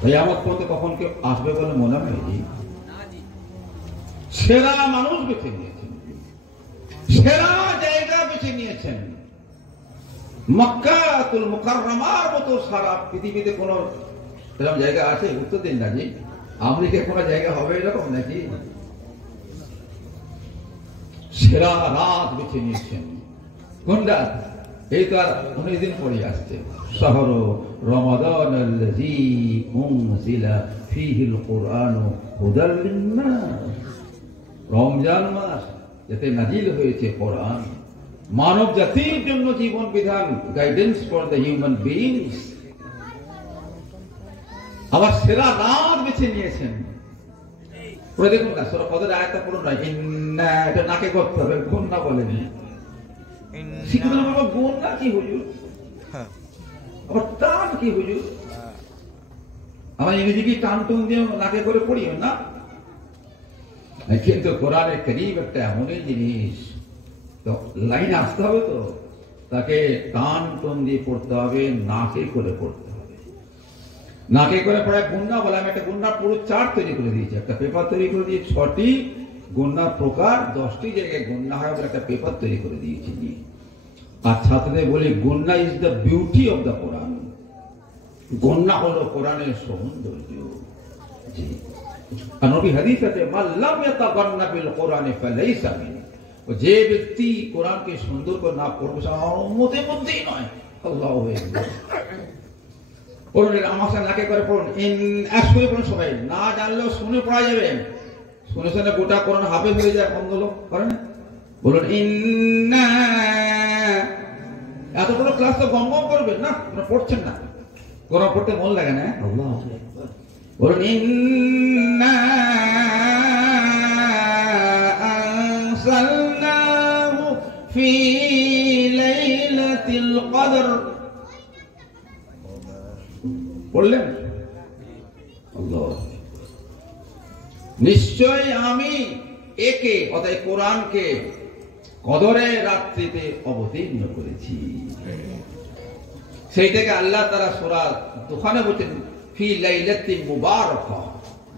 কিয়ামত পর্যন্ত কখন কেউ আসবে বলে মনে হয়? সেরা মানুষ বেছে নিয়েছেন, সেরা জায়গা বেছে নিয়েছেন। মক্কাতুল মুকাররমার মতো সারা পৃথিবীতে কোন এরকম জায়গা আছে? উত্তর দিন না জি। আমেরিকায় কোন জায়গা হবে এরকম নাকি? সেরা রাত বেছে নিয়েছেন। কোন রাত? এই তো আর অনেকদিন পরে আসছে। শাহর রমাদান আল্লাযী উনজিলা ফীহিল কুরআন হুদাল লিন-নাস। রমজান মাস যাতে নাজিল হয়েছে কোরআন, মানব জাতির জন্য জীবন বিধান, guidance for the human beings. আবার সেরা রাত বেছে নিয়েছেন। পড়ে দেখুন না, সূরা কদর আয়াতটা পড়ুন না। ইন্না, এটা নাকে করতে হবে, গুন্না বলেনি। শিখুন বাবা, গুন্না কি হুজুর? আবার টান কি হুজুর? আমার ইংরেজি কি টান টুন দিয়ে নাকে করে পড়িও না। কিন্তু কোরআনে কারীম একটা এমনই জিনিস, তো লাইন আসতে হবে, তো তাকে টান টুন দিয়ে পড়তে হবে, নাকে করে পড়তে হবে। নাকে করে পড়ায় গুন্না বলে। আমি একটা গুন্নার পুরো চার্ট তৈরি করে দিয়েছি, একটা পেপার তৈরি করে দিয়ে 6টি গুন্নার প্রকার, 10টি জায়গায় গুন্না হয় বলে একটা পেপার তৈরি করে দিয়েছি। আর ছাত্রদের বলি, গুন্না is the beauty of the Quran. গুন্না হলো কোরআনের সৌন্দর্য। জি, আর নবী হাদিস আছে, মান লাম ইয়াতাগান্না বিল কোরআনি ফালাইসা মিন। যে ব্যক্তি কোরআনকে সুন্দর করে না পড়বে সে আমার উম্মতের মধ্যেই নয়। আল্লাহু আকবার। পড়ুন, আমার সাথে নাকে করে পড়ুন। এক করে পড়ুন সবাই, না জানলেও শুনে পড়া যাবে। শুনে শুনে গোটা কোরআন হাফেজ হয়ে যায়। বন্ধ লোক করেন, বলুন ইন্না। এত বড় ক্লাস তো গম গম করবেন না, আপনারা পড়ছেন না, কোরআন পড়তে মন লাগে না। আল্লাহ বলুন ইন্না আনসালনাহু ফি লাইলাতিল কদর। বললেন আল্লাহ, নিশ্চয় আমি একে অর্থাৎ কোরআনকে কদরের রাত্রিতে অবতীর্ণ করেছি। সেইটাকে আল্লাহ তাআলা সূরা দুখানে বলেন, ফি লাইলাতিন মুবারাকা,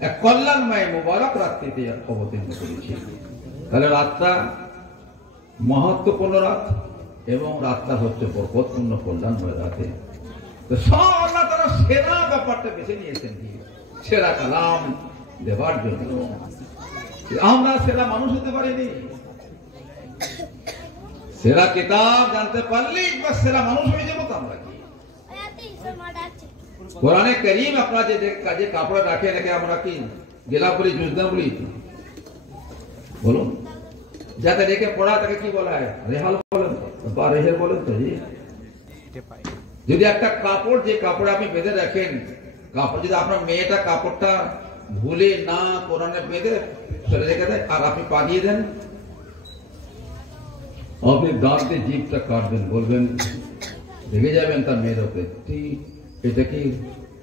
এক কল্যাণময় মুবারক রাত্রিতে অবতীর্ণ করেছি। তাহলে রাতটা মহত্বপূর্ণ রাত এবং রাতটা হচ্ছে বরকতপূর্ণ কল্যাণময় রাতে। তো সব আল্লাহ তাআলা সেরা ব্যাপারটা বেছে নিয়েছেন, সেরা কালাম দেবার জন্য। আমরা সেরা মানুষ হতে পারিনি। সেরা কিতাব জানতে পারলেই বা সেরা মানুষ হয়ে যাবো। তো আমরা কি কোরআনে কারীম আপনারা যে কাজে কাপড়ে রাখে রেখে আমরা কি গেলা বলি, জুজদা বলি? বলুন, যাতে রেখে পড়া তাকে কি বলা হয়? রেহাল বলেন বা রেহেল বলেন। তো যদি একটা কাপড়, যে কাপড়ে আপনি বেঁধে রাখেন, কাপড় যদি আপনার মেয়েটা কাপড়টা ভুলে না কোরআনে বেঁধে ফেলে রেখে দেয় আর আপনি পাঠিয়ে দেন, আপনি দাঁতে জিভটা কাটবেন, বলবেন, রেগে যাবেন তার মেয়ের ওপরে, তুই এটা কি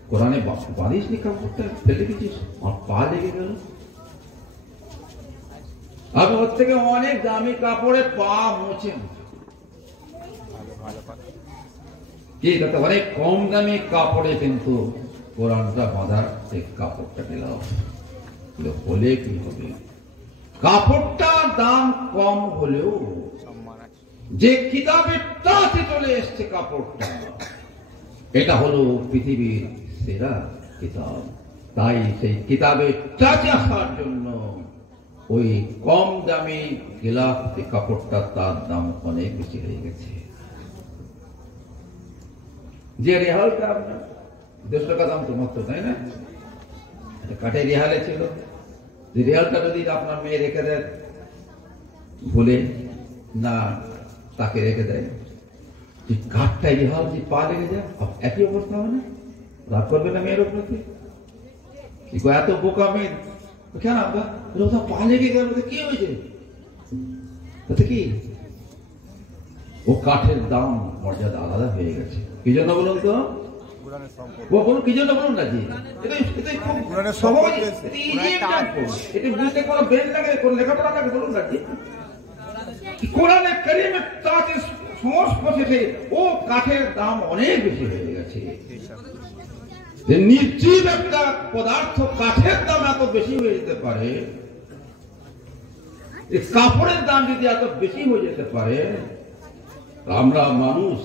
কোরআনে বাঁধিস নি? কাপড়টা ফেলে দিচ্ছিস, আর পা লেগে গেল। আপনি ওর থেকে অনেক দামি কাপড়ে পা মুছেন, কি তাতে অনেক কম দামি কাপড়ে কিন্তু কোরআনটা বাঁধার সেই কাপড়টা দিলাম, বলে কি হবে? কাপড়টা দাম কম হলেও যে কিতাবের টাচে চলে এসছে কাপড়টা, এটা হলো পৃথিবীর সেরা কিতাব। তাই সেই কিতাবের টাচে আসার জন্য ওই কম দামি গিলাফ কাপড়টা তার দাম অনেক বেশি হয়ে গেছে। যে রেহালটা আপনার 100 টাকা দাম তো মাত্র, তাই না? কাঠের রেহালে ছিল। যে রেহালটা যদি আপনার মেয়ে রেখে দেয় ভুলে না, তাকে রেখে দেয়, যে কাঠটাই রেহাল যে পা লেগে যায়, একই অবস্থা হয় না? রাগ করবে না মেয়ের উপর? এত বোকা মেয়ে কেন? পা লেগে গেল, কি হয়েছে? কি ও কাঠের দাম মর্যাদা আলাদা হয়ে গেছে। কি জন্য বলুন তো? বলুন কি জন্য বলুন না? জি, লেখাপড়া লাগে, বলুন না জি। কোরআনে কারীমের তাতে সংস্পর্শে ও কাঠের দাম অনেক বেশি হয়ে গেছে। নির্জীব একটা পদার্থ কাঠের দাম এত বেশি হয়ে যেতে পারে, কাপড়ের দাম যদি এত বেশি হয়ে যেতে পারে, আমরা মানুষ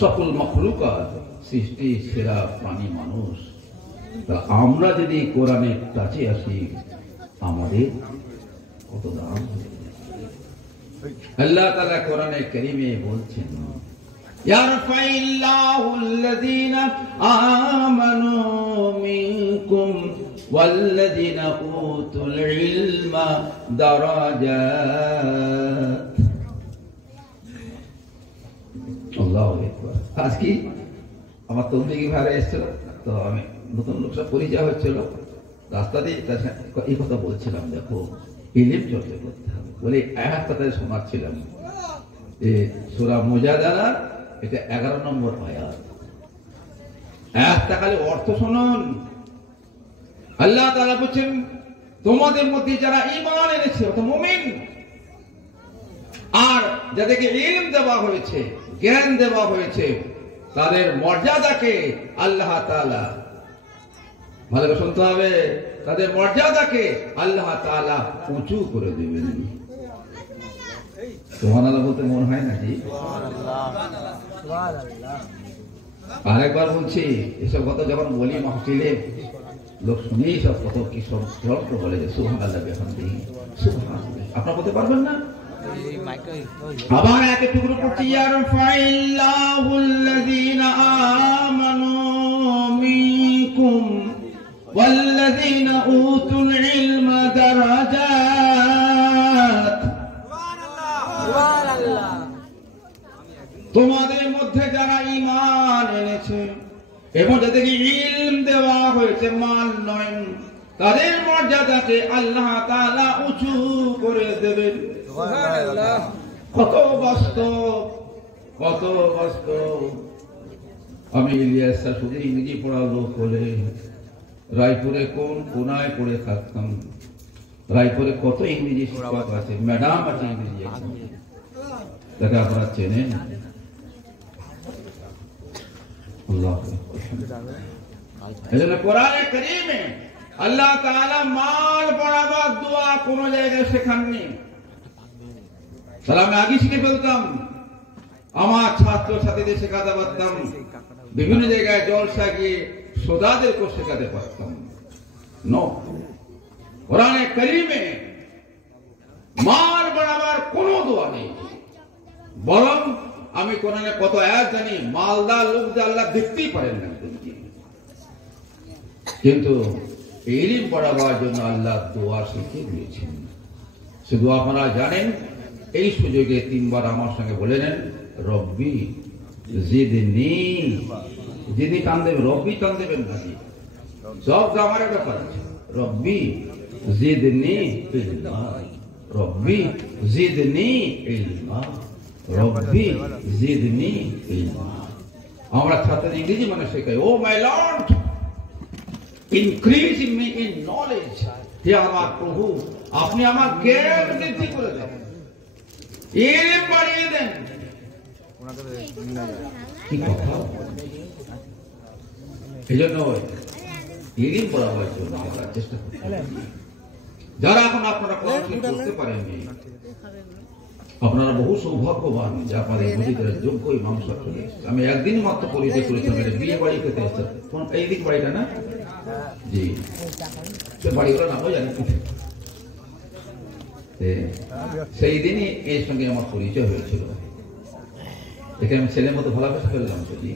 সকল মখলুকাত, সৃষ্টি সেরা প্রাণী মানুষ। তা আমরা যদি কোরআনের কাছে আসি, আমাদের কত দাম। আল্লাহ তাআলা কোরআনে কারীমে বলছেন, ইয়ারফাইল্লাহুল্লাযীনা আমানু মিনকুম ওয়াল্লাযীনা উতুল ইলমা দারাজাত। আল্লাহু আকবার। আজকে আমার তবলিগি ভাইরা এসেছিল, তো আমি নতুন লোক সব পরিচয় হচ্ছিল, রাস্তা দিয়ে এই কথা বলছিলাম, দেখো ইলম চর্চা করতে হবে বলে এক কথায় শোনাচ্ছিলাম যে সূরা মুজাদালা, এটা 11 নম্বর আয়াত। একটা খালি অর্থ শুনুন। আল্লাহ তাআলা বলেন, তোমাদের মধ্যে যারা ঈমান এনেছে, অর্থাৎ মুমিন, আর যাদেরকে ইলম দেওয়া হয়েছে, জ্ঞান দেওয়া হয়েছে, তাদের মর্যাদাকে আল্লাহ তাআলা, ভালো করে শুনতে হবে, তাদের মর্যাদাকে আল্লাহ তাআলা উঁচু করে দেবেন। সুবহানাল্লাহ বলতে মন হয় নাকি? আরেকবার বলছি, এসব কথা যখন বলি মাহফিলে, লোক শুনেই সব কত কি সব বলে যে সুবহানাল্লাহ বিহামদিহি সুবহানাল্লাহ। আপনারা বলতে পারবেন না? আবার এক টুকরো পড়ছি, ইয়ারফাইল্লাহুল্লাযীনা আমানু মিনকুম ওয়াল্লাযীনা উতুল ইলমা দারাজাত। সুবহানাল্লাহ। তোমাদের মধ্যে যারা ঈমান এনেছে এবং যাদেরকে ইলম দেওয়া হয়েছে, মাল নয়, তাদের মর্যাদাকে আল্লাহ তাআলা উঁচু করে দেবেন। সুবহানাল্লাহ। কত বাস্তব, কত বাস্তব। আমি ইলিয়াস শুধু ইংরেজি পড়া লোক হলে রায়পুরে কোন কোনায় পড়ে থাকতাম। রায়পুরে কত ইংরেজি শিক্ষক আছে, ম্যাডাম আছে ইংরেজি, তাকে আপনারা চেনেন। এজন্য কোরআনে কারীমে আল্লাহ তাআলা মাল বরাবর দোয়া কোন জায়গায় শেখাননি। সালামে আগে শিখে ফেলতাম, আমার ছাত্র ছাত্রীদের শেখাতে পারতাম, বিভিন্ন জায়গায় জলসা গিয়ে শ্রোতাদেরকে শেখাতে পারতাম। কোরআনে কারীমে মাল বরাবর কোনো দোয়া নেই। বরং আমি কোরআনে কত আয়াত জানি, মালদার লোকদের আল্লাহ দেখতেই পারেন না, কিন্তু ইলম বাড়াবার জন্য আল্লাহ দোয়া শিখিয়ে দিয়েছেন। শুধু আপনারা জানেন, এই সুযোগে 3 বার আমার সঙ্গে বলে নেন, রব্বি জিদনি। যিনি টান দেবেন, রব্বি টান দেবেন নাকি? সব আমার ব্যাপার আছে। রব্বি জিদনি ইলমা, রব্বি জিদনি ইলমা, রব্বি জিদনি ইলমা। আমরা ছাত্রদের ইংরেজি মানে শেখাই, O my lord increase me in knowledge. হে আমার প্রভু, আপনি আমার জ্ঞান বৃদ্ধি করে দেন, ইলম বাড়িয়ে দেন। কি কথা! এই জন্য ইলম পড়াবার জন্য চেষ্টা করতে হবে। যারা এখন আপনারা পড়াশোনা করতে পারেননি, আপনারা বহু সৌভাগ্যবান যে আপনাদের মসজিদের যোগ্য ইমাম সাহেব চলে এসেছে। আমি একদিন মাত্র পরিচয় করেছিলাম, বিয়ে বাড়ি খেতে এসেছে। কোন এই দিক বাড়িটা না? জি, সে বাড়িগুলোর নামও জানি। সেই দিনই এর সঙ্গে আমার পরিচয় হয়েছিল। একে আমি ছেলের মতো ভালোবাসা ফেললাম। যদি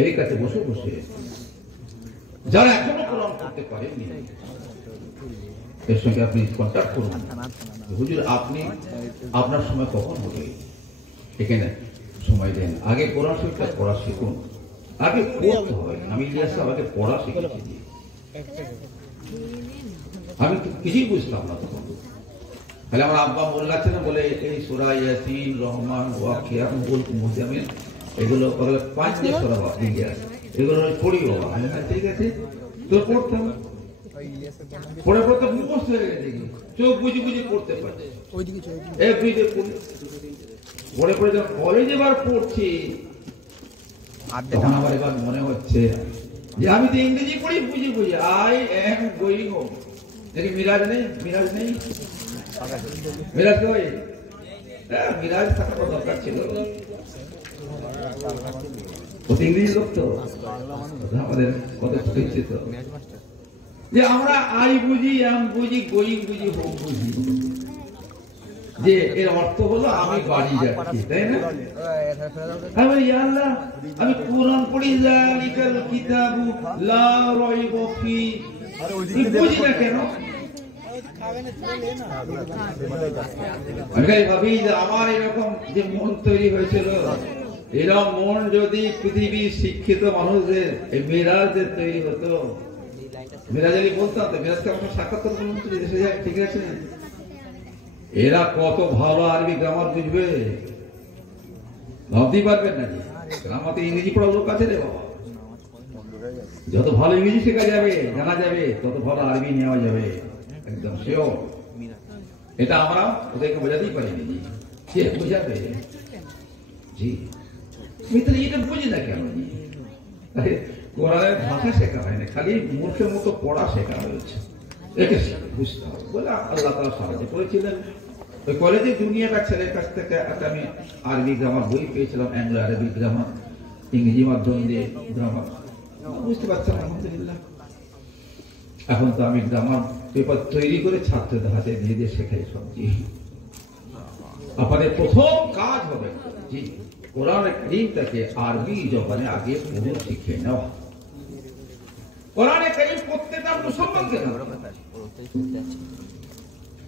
এর কাছে বসে বসে যারা এখনো কোরআন করতে পারেননি, এর সঙ্গে আপনি কন্ট্যাক্ট করুন। হুজুর, আপনি আপনার সময় কখন হবে? এখানে সময় দেন, আগে কোরআন শরীফটা পড়া শিখুন, আগে পড়তে হয়। আমি ইলিয়াস আগে পড়া শিখেছি, আমি কিছুই বুঝতাম না তখন। তাহলে আমার আব্বা মোল্লা ছিলেন বলে এই সূরা ইয়াসিন, রহমান, ওয়াকিয়া, মুজাম্মিল, এগুলো 5 যে সূরা ইলিয়াস, এগুলো পড়ি বাবা। আমি ঠিক আছে, তো পড়তাম, পড়ে পড়তে মুখস্থ হয়ে গেছে, চোখ বুঝে বুঝে পড়তে পারছে। পড়ে পড়ে যখন কলেজ এবার পড়ছি, তখন আমার এবার মনে হচ্ছে যে আমি তো ইংরেজি পড়ি বুঝে বুঝে। I am going home. দেখি মিরাজ নেই, মিরাজ নেই, মিরাজ কই? মিরাজ থাকার দরকার ছিল। ইংরেজি লোক তো আমাদের কত পরিচিত যে আমরা আই বুঝি, এম বুঝি, গোয়িং বুঝি, হোম বুঝি, যে এর অর্থ হলো আমি বাড়ি যাচ্ছি, তাই না? আমি কোরআন পড়ি, যালিকাল কিতাবু লা রাইবা ফি, বুঝি না কেন? আমি ভাবি যে আমার এরকম যে মন তৈরি হয়েছিল, এরকম মন যদি পৃথিবীর শিক্ষিত মানুষদের এই মিরাজদের তৈরি হতো, মিরাজ আলী বলতাম তো, মিরাজকে আমার সাক্ষাৎ করতে দেশে যায়, ঠিক আছে, এরা কত ভালো আরবি গ্রামার বুঝবে ভাবতেই পারবেন না। গ্রামাতে ইংরেজি পড়ার লোক আছে রে বাবা, যত ভালো ইংরেজি শেখা যাবে, জানা যাবে, তত ভালো আরবি নেওয়া যাবে, একদম শিওর। এটা আমরা ওদেরকে বোঝাতেই পারিনি, কে বোঝাবে? জি মিত্র, এটা বুঝি না কেন? কোরআনের ভাষা শেখা হয় না, খালি মূর্খের মতো পড়া শেখা হয়েছে, একে বুঝতে হবে বলে আল্লাহ তাআলা সাহায্য করেছিলেন। ওই কলেজে দুনিয়াটা ছেলের কাছ থেকে একটা আমি আরবি গ্রামার বই পেয়েছিলাম, অ্যাংলো আরবি গ্রামার, ইংরেজি মাধ্যম দিয়ে গ্রামার, বুঝতে পারছিলাম আলহামদুলিল্লাহ। এখন তো আমি গ্রামার পেপার তৈরি করে ছাত্রদের হাতে দিয়ে দিয়ে শেখাই সবজি। আপনাদের প্রথম কাজ হবে জি কোরআন কারীমটাকে আরবি জবানে আগে পুরো শিখে নেওয়া। কোরআন কারীম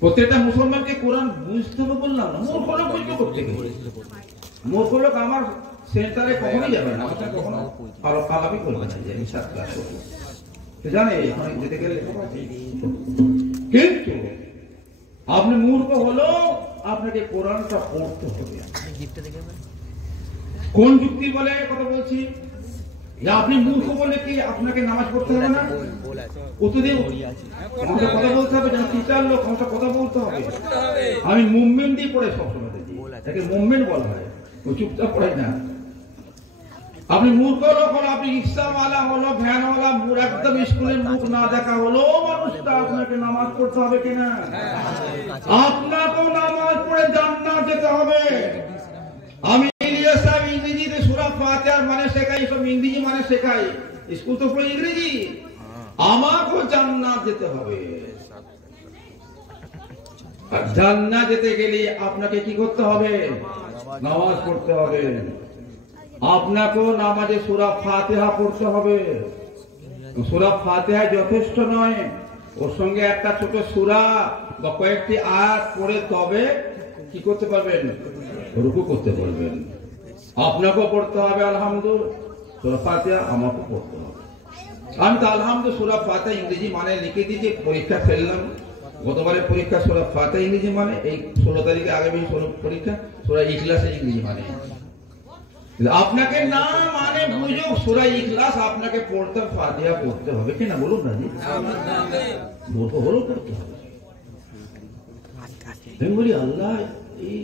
প্রত্যেকটা মুসলমানকে কোরআন বুঝতে হবে বললাম না, মূর্খ লোক বুঝতে করতে গেলে, মূর্খ লোক আমার সেন্টারে কখনোই যাবে না, আমাকে কখনো পালাপি করবে না যে আমি 7 ক্লাস করবো, জানে এখানে যেতে গেলে। কিন্তু আপনি মূর্খ হলো, আপনাকে কোরআনটা পড়তে হবে। কোন যুক্তি বলে কথা বলছি? আপনি মূর্খ বলে কি আপনাকে নামাজ পড়তে হবে না? প্রতিদিন আমাকে কথা বলতে হবে, যেন টিচার লোক আমাকে কথা বলতে হবে। আমি মুভমেন্ট দিয়ে পড়ে সবসময় দেখি, তাকে মুভমেন্ট বলা হয়, ও চুপচাপ পড়ে না। আপনি মূর্খ লোক হলো, আপনি রিক্সাওয়ালা হলো, ভ্যানওয়ালা, একদম স্কুলের মুখ না দেখা হলো মানুষটা, আপনাকে নামাজ পড়তে হবে কিনা? আপনাকেও নামাজ পড়ে জান্নাত যেতে হবে। আমি ইলিয়াস সাহেব ইংরেজিতে সূরা ফাতিহার মানে শেখাই, সব ইংরেজি মানে শেখাই, স্কুল তো পুরো ইংরেজি। আমাকেও জান্নাত যেতে হবে, আর জান্নাত যেতে গেলে আপনাকে কি করতে হবে? নামাজ পড়তে হবে। আপনাকেও নামাজে সূরা ফাতিহা পড়তে হবে। সূরা ফাতিহা যথেষ্ট নয়, ওর সঙ্গে একটা ছোট সূরা বা কয়েকটি আয়াত পড়ে তবে কি করতে পারবেন? রুকু করতে পারবেন। আপনাকেও পড়তে হবে আলহামদুলিল্লাহ সূরা ফাতিহা, আমাকেও পড়তে হবে। আমি তো আলহামদুলিল্লাহ সূরা ফাতিহা ইংরেজি মানে লিখে দিয়ে পরীক্ষা ফেললাম। গতবারের পরীক্ষা সূরা ফাতিহা ইংরেজি মানে, এই 16 তারিখে আগামী পরীক্ষা সূরা ইখলাস ইংরেজি মানে। আপনাকে না মানে বুঝুক সূরা ইখলাস আপনাকে পড়তে, ফাতিহা পড়তে হবে কিনা বলুন না জি? বলতে হলো করতে হবে। আমি বলি আল্লাহ এই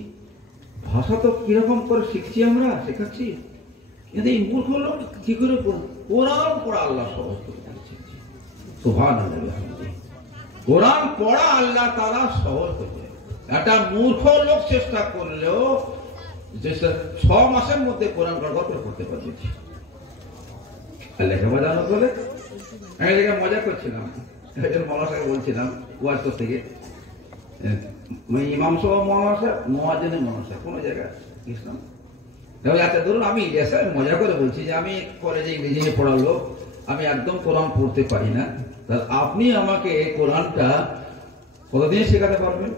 ভাষা তো কিরকম করে শিখছি আমরা, শেখাচ্ছি, কিন্তু এই মূর্খ লোক কি করে কোরআন পড়া আল্লাহ সহজ করে দিয়েছে। সুবহানাল্লাহ, কোরআন পড়া আল্লাহ তাআলা সহজ করে। একটা মূর্খ লোক চেষ্টা করলেও 6 মাসের মধ্যে কোরআন গড়গড় করে পড়তে পারবে। লেখাপড়া জানো বলে আমি লেখা মজা করছিলাম, একজন মৌলানাকে বলছিলাম ওয়াজ থেকে, ইমাম সহ মৌলানা মহাজনে মৌলানা কোন জায়গায় ইসলাম। আচ্ছা ধরুন আমি মজা করে বলছি যে আমি কলেজে ইংরেজি নিয়ে পড়ালো, আমি একদম কোরআন পড়তে পারি না, তাহলে আপনি আমাকে এই কোরআনটা কতদিনে শেখাতে পারবেন?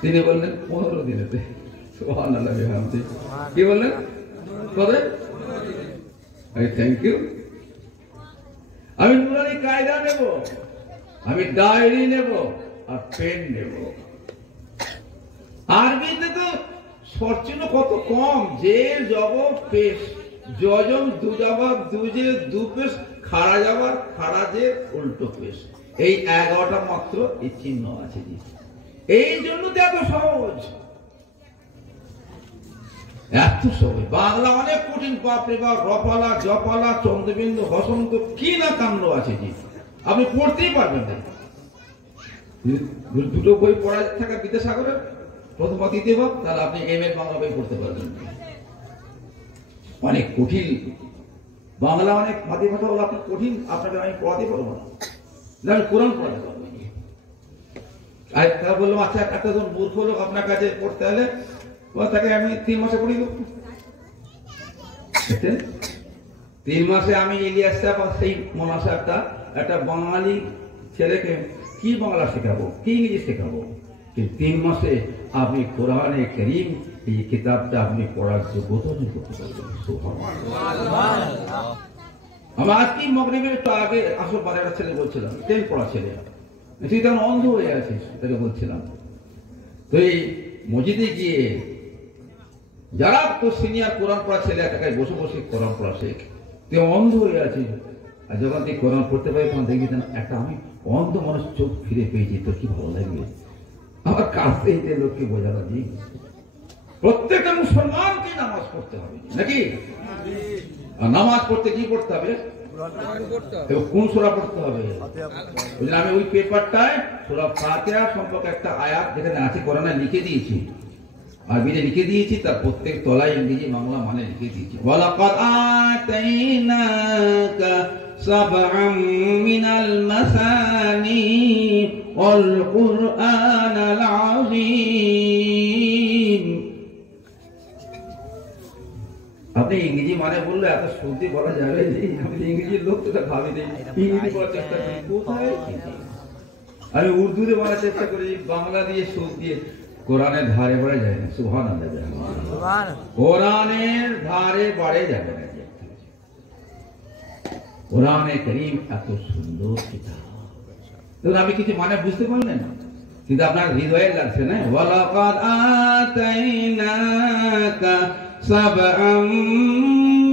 তিনি বললেন 15 দিনেতে। সুবহানাল্লাহ, কি বললেন? কবে? Thank you. আমি নুরানি কায়দা নেব, আমি ডায়েরি নেব আর পেন নেব। আরবিতে তো সরচিহ্ন কত কম, যে জবর পেশ, যজম দু জবর দুজে দু পেশ, খাড়া জবর খাড়া যে উল্টো পেশ, এই 11টা মাত্র এই চিহ্ন আছে। এই জন্য তো এত সহজ, এত সহজ। বাংলা অনেক কঠিন, বাপরে বাপ, রপালা জপালা চন্দ্রবিন্দু হসন্ত কি না কাণ্ড আছে জি, আপনি পড়তেই পারবেন না। দুটো বই পড়া থাকা বিদ্যাসাগরের, প্রথম বা তৃতীয় ভাগ, তাহলে আপনি এম.এ বাংলা বই পড়তে পারবেন। অনেক কঠিন বাংলা, অনেক মাতৃভাষা হলো আপনি কঠিন, আপনাকে আমি পড়াতে পারবো না, আমি কোরআন পড়াতে পারবো। আর তারা বললাম আচ্ছা একটা জন মূর্খ লোক আপনার কাছে পড়তে হলে তাকে আমি 3 মাসে পড়িয়ে দেবো। 3 মাসে আমি ইলিয়াস সাহেব আর সেই মোনা সাহেবটা একটা বাঙালি ছেলেকে কি বাংলা শেখাবো, কি ইংরেজি শেখাবো? 3 মাসে আপনি কোরআনে কারীম এই কিতাবটা আপনি পড়ার যোগ্যতা অর্জন করতে পারবেন। আমার আজকে মাগরিবের একটু আগে আসল বারের ছেলে বলছিলাম, 10 পড়া ছেলে, তুই তখন অন্ধ হয়ে আছিস, তাকে বলছিলাম। তো এই মসজিদে গিয়ে যারা তো সিনিয়র কোরআন পড়া ছেলে একাই বসে বসে কোরআন পড়া শেখ, তুই অন্ধ হয়ে আছিস, আর যখন তুই কোরআন পড়তে পারি তখন দেখবি একটা আমি অন্ধ মানুষ চোখ ফিরে পেয়েছি, তো কি ভালো লাগবে। আমার কাছে এই লোককে বোঝানো জি, প্রত্যেকটা মুসলমানকে নামাজ পড়তে হবে নাকি? আর নামাজ পড়তে কি পড়তে হবে? কোন সূরা পড়তে হবে? আমি ওই পেপারটায় সূরা ফাতিহা সম্পর্কে একটা আয়াত যেখানে আছে কোরআনে লিখে দিয়েছি, আরবিতে লিখে দিয়েছি, তার প্রত্যেক তলায় ইংরেজি বাংলা মানে লিখে দিয়েছি। ওয়ালাকাদ আতাইনাকা সাবআম মিনাল মাসানি ওয়াল কুরআনাল আযীম। আপনি ইংরেজি মানে বললে এত শুনতে বলা যাবে যে আমি ইংরেজির লোক, তো ভাবি নেই ইংরেজি বলার চেষ্টা করি, কোথায় আমি উর্দুতে বলার চেষ্টা করি, বাংলা দিয়ে সুর দিয়ে কোরআনের ধারে বাড়ে যায় না। সুবহানাল্লাহ, কোরআনের ধারে বাড়ে যাবে না। কোরআনে কারীম এত সুন্দর কিতাব, তখন আমি কিছু মানে বুঝতে পারলেন না, কিন্তু আপনার হৃদয়ে লাগছে না। ওয়ালাকাদ আতাইনাকা সাবআম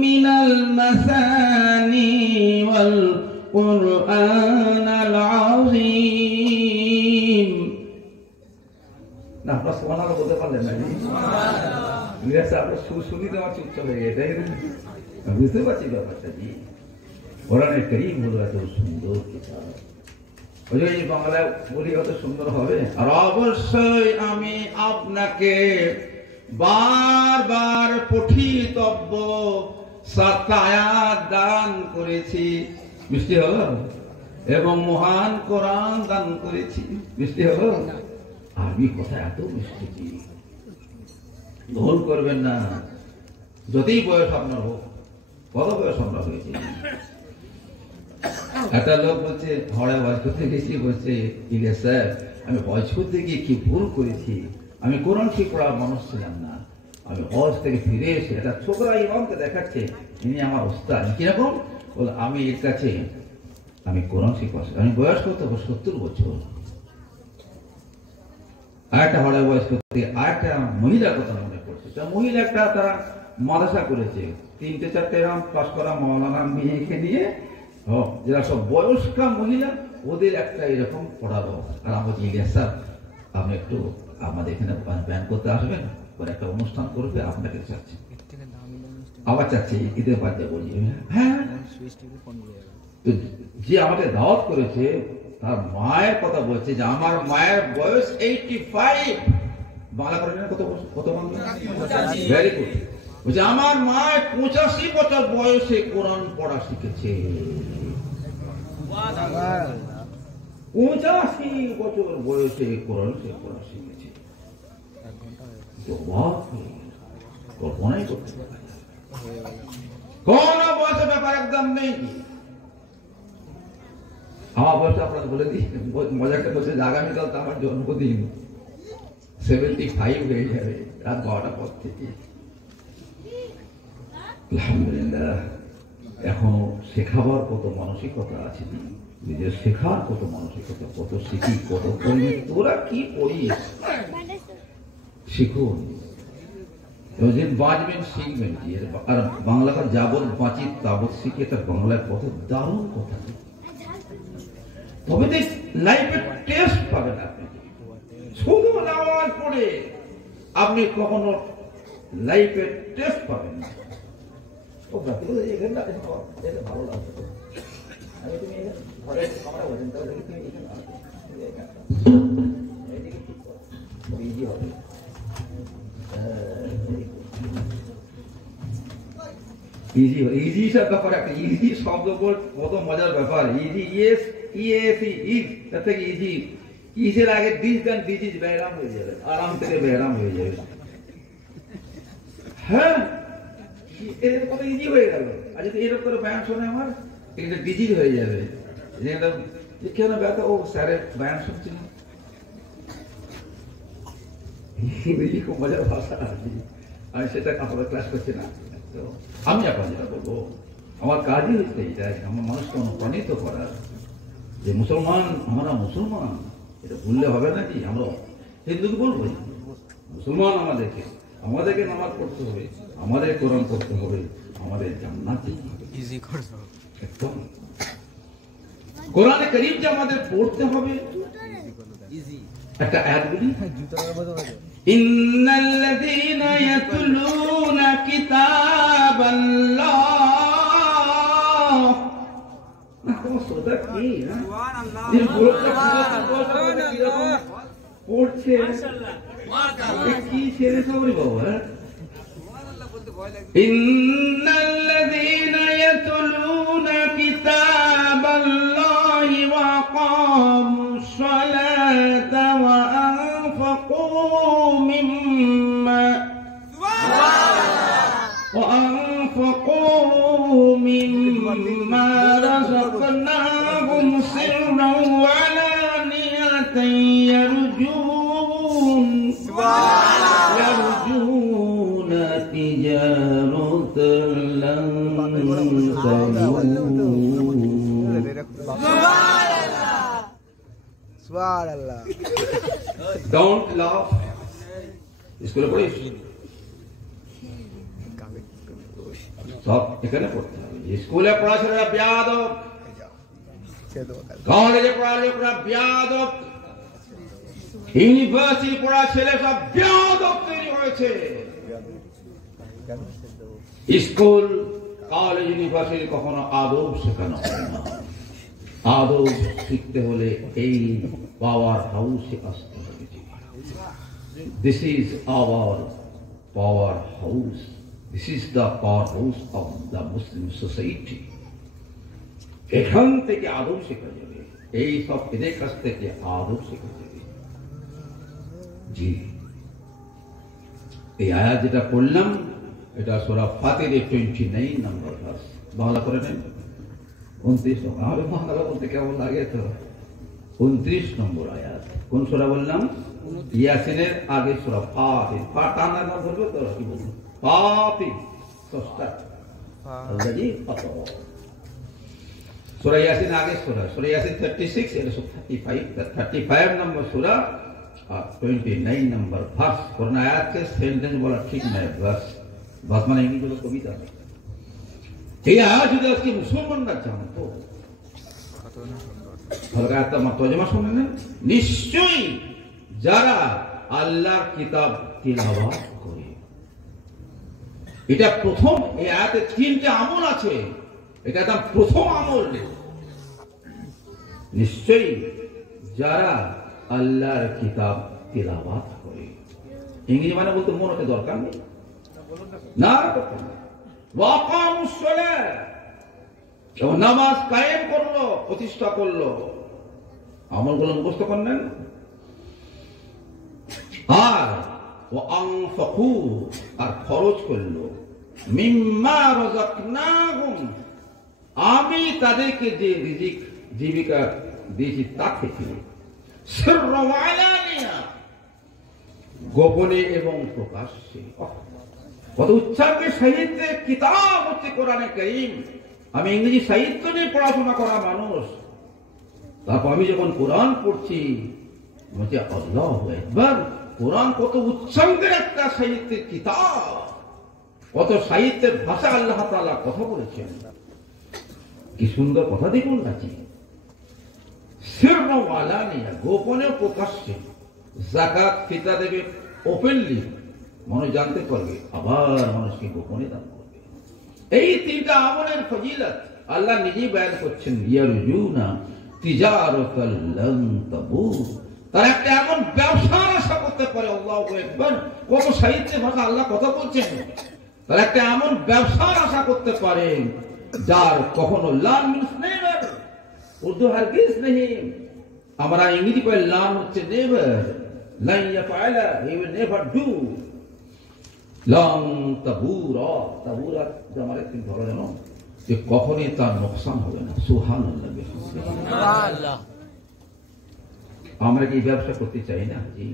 মিনাল মাসানি ওয়াল কুরআনাল আযীম। না আপনার সুবহানাল্লাহ বলতে পারলেন না? আপনার শুনি তো আমার চুপচাপ হয়ে গেছে, বুঝতে পারছি ব্যাপারটা জি। কোরআনে কারীম হলো এত সুন্দর কিতাব, ওই বাংলায় বলি কত সুন্দর হবে। আর অবশ্যই আমি আপনাকে বারবার পঠিতব্য 7টা আয়াত দান করেছি, মিষ্টি হলো, এবং মহান কোরআন দান করেছি, মিষ্টি হলো। আরবি কথা এত মিষ্টি, ভুল করবেন না। যতই বয়স আপনার হোক, কত বয়স আমরা হয়েছে। একটা লোক বলছে হড়ে ওয়াজ করতে গেছি, বলছে ইলিয়াস স্যার আমি ওয়াজ করতে গিয়ে কি ভুল করেছি, আমি কোরআন শিক্ষার মানুষ ছিলাম না, আমি হজ থেকে ফিরে এসে একটা ছোকরা ইমামকে দেখাচ্ছে, ইনি আমার ওস্তাদ। কিরকম? বলে আমি এর কাছে আমি কোরআন শিক্ষা, আমি বয়স করতে 70 বছর। আরেকটা হড়ে বয়স করতে আরেকটা মহিলার কথা মনে পড়ছে, মহিলা একটা তারা মাদ্রাসা করেছে, 3-4টে এরকম পাস করা মাওলানা মেয়েকে নিয়ে, যারা সব বয়স্কা মহিলা, ওদের একটা এরকম পড়াবো। আর আমরা ইলিয়াস স্যার আপনি একটু আমাদের এখানে ব্যায়াম করতে আসবেন, একটা অনুষ্ঠান করবে, আপনাকে চাচ্ছি, আবার চাচ্ছি ঈদের বাদে বলি। হ্যাঁ, তো যে আমাকে দাওয়াত করেছে তার মায়ের কথা বলছে যে আমার মায়ের বয়স 85। বাংলা করেন কত বাংলা? Very good. বলছে আমার মা 85 বছর বয়সে কোরআন পড়া শিখেছে। 85 বছর বয়সে কোরআন পড়া শিখেছে, কল্পনাই করতে পারে কোন বয়সের ব্যাপার একদম নেই। আমার বয়সটা আপনাকে বলে দিই, মজাটা বলছে আগামীকাল তো আমার জন্মদিন, 75 হয়ে যাবে রাত 12টার পর থেকে। আলহামদুলিল্লাহ, এখনো শেখাবার কত মানসিকতা আছে, নিজের শেখার কত মানসিকতা, কত শিখি, কত পড়ি। তোরা কি পড়িস শিখুন, বাঁচবেন শিখবেন কি। আর বাংলা যাবত বাঁচি তাবৎ শিখে, তার বাংলায় কত দারুণ কথা, তবে লাইফের টেস্ট পাবেন আপনি। শুধু নামাজ পড়ে আপনি কখনো লাইফের টেস্ট পাবেন না। ভালো লাগছে ইজি হবে। ইজি ইজি সব ব্যাপার, একটা ইজি শব্দ কত মজার ব্যাপার। ইজি ইয়েস ইএসি ইজ, তার থেকে ইজি, ইজের আগে ডিজ দেন, ডিজিজ ব্যায়াম হয়ে যাবে, আরাম থেকে ব্যায়াম হয়ে যাবে। হ্যাঁ, এর কত ইজি হয়ে গেল। আর যদি এরকম করে ব্যায়াম শোনে আমার, এটা ডিজিজ হয়ে যাবে। কেন ব্যথা, ও স্যারের ব্যায়াম শুনছিল, খুব মজার ভাষা। আমি সেটা আপনাদের ক্লাস করছি না। তো আমি এখন যেটা বলবো, আমার কাজই হচ্ছে এটা, আমার মানুষকে অনুপ্রাণিত করার, যে মুসলমান, আমরা মুসলমান, এটা ভুললে হবে নাকি। আমরা হিন্দুকে বলবো মুসলমান, আমাদেরকে নামাজ পড়তে হবে, আমাদের কোরআন পড়তে হবে, আমাদের জান্নাত একদম কোরআনে কারীম যে আমাদের পড়তে হবে। একটা আয়াত বলি, ইন্নাল্লাযীনা ইয়াতলুনা কিতাবাল্লাহ, তোমার শ্রোতা কি? পড়ছে কি ছেড়ে সবরি বাবা। ইন্নাল্লাযীনা ইয়াতলুনা কিতাবাল্লাহি ওয়া আকামুস সালাতা ওয়া আনফাকু মিম্মা রাযাকনাহুম সিররান ওয়া আলানিয়াতান ইয়ারজুনা তিজারাতান লান তাবুর। সুবহানাল্লাহ। Don't laugh. স্কুলে পড়িস? সব এখানে পড়তে হবে। স্কুলে পড়াশোনা বেয়াদব, কলেজে পড়াশোনা বেয়াদব, ইউনিভার্সিটি পড়া ছেলে সব বেয়াদব তৈরি হয়েছে। স্কুল, কলেজ, ইউনিভার্সিটি কখনো আদব শেখানো হয় না। আদব শিখতে হলে এই পাওয়ার হাউসে আসতে হবে। This is our power house, this is the power house of the Muslim society. এখান থেকে আদব শেখা যাবে, এই সব এদের কাছ থেকে আদব শেখা যাবে। জি, এই আয়াত যেটা পড়লাম, এটা সূরা ফাতির 29 নম্বর ভার্স। বাংলা করে নেন, 29 নম্বর। আরে বাংলা বলতে কেমন লাগে তো। 29 নম্বর আয়াত। কোন সূরা বললাম? ইয়াসিনের আগে সূরা ফাতির। টানা না ধরবে তো কি বলবো? ফাতির ষষ্ঠ আল্লাযী ফাতার। সূরা ইয়াসিন আগে সূরা ইয়াসিন 36, এটা 35 নম্বর সূরা, 29 নম্বর ভার্স। কোন আয়াতকে সেন্টেন্স বলা ঠিক নয়, ভার্স মানে ইংরেজি কবিতা। এই আয়াত যদি আজকে মুসলমানরা জানতো, তর্জমা শুনে নেন। নিশ্চয়ই যারা আল্লাহর কিতাব তিলাওয়াত করে, এটা প্রথম। এই আয়াতে 3টে আমল আছে, এটা একদম প্রথম আমল। নিশ্চয়ই যারা আল্লাহর কিতাব তিলাওয়াত করে, ইংরেজি মানে বলতে মনে হতে দরকার নেই না। ওয়া আকামুস সালাত, নামাজ কায়েম করলো, প্রতিষ্ঠা করলো, আমলগুলো মুখস্থ করলেন। আর ওয়া আনফাকু, আর খরচ করলো, মিম্মা রাযাকনাহুম, আমি তাদেরকে যে রিজিক জীবিকা দিয়েছি তা থেকে, সিররা ওয়া আলানিয়া, গোপনে এবং প্রকাশ্যে। কত উচ্চাঙ্গের সাহিত্যের কিতাব হচ্ছে কোরআনে কারীম। আমি ইংরেজি সাহিত্য নিয়ে পড়াশোনা করা মানুষ, তারপর আমি যখন কোরআন পড়ছি, বলছি আল্লাহু আকবার, কোরআন কত উচ্চাঙ্গের একটা সাহিত্যের কিতাব, কত সাহিত্যের ভাষা আল্লাহ তাআলা কথা বলেছেন। কি সুন্দর কথা দেখুন নাকি। সিররা ওয়া আলানিয়া, গোপনে প্রকাশ্যে। যাকাত ফিতরা দেবে ওপেনলি, মানুষ জানতে পারবে, আবার মানুষকে গোপনে দান করবে। এই 3টা আমলের ফজিলত আল্লাহ নিজেই বয়ান করছেন। ইয়ারজুনা তিজারাতাল লান তাবুর, তারা একটা এমন ব্যবসার আশা করতে পারে, আল্লাহু আকবার, কত সাহিত্যে ভাষা আল্লাহ কথা বলছেন। তারা একটা এমন ব্যবসার আশা করতে পারে যার কখনো লান মিনস নেভার, উর্দু হারগিজ নেই। আমরা ইংরেজি কই লান হচ্ছে নেভার, লান ইয়াফআলা, হি উইল নেভার ডু। লান তাবুরা, তাবুরা জামারে তিন ধরো জানো, যে কখনোই তার নোকসান হবে না। সুবহানাল্লাহ, সুবহানাল্লাহ। আমরা কি ব্যবসা করতে চাই না? জি,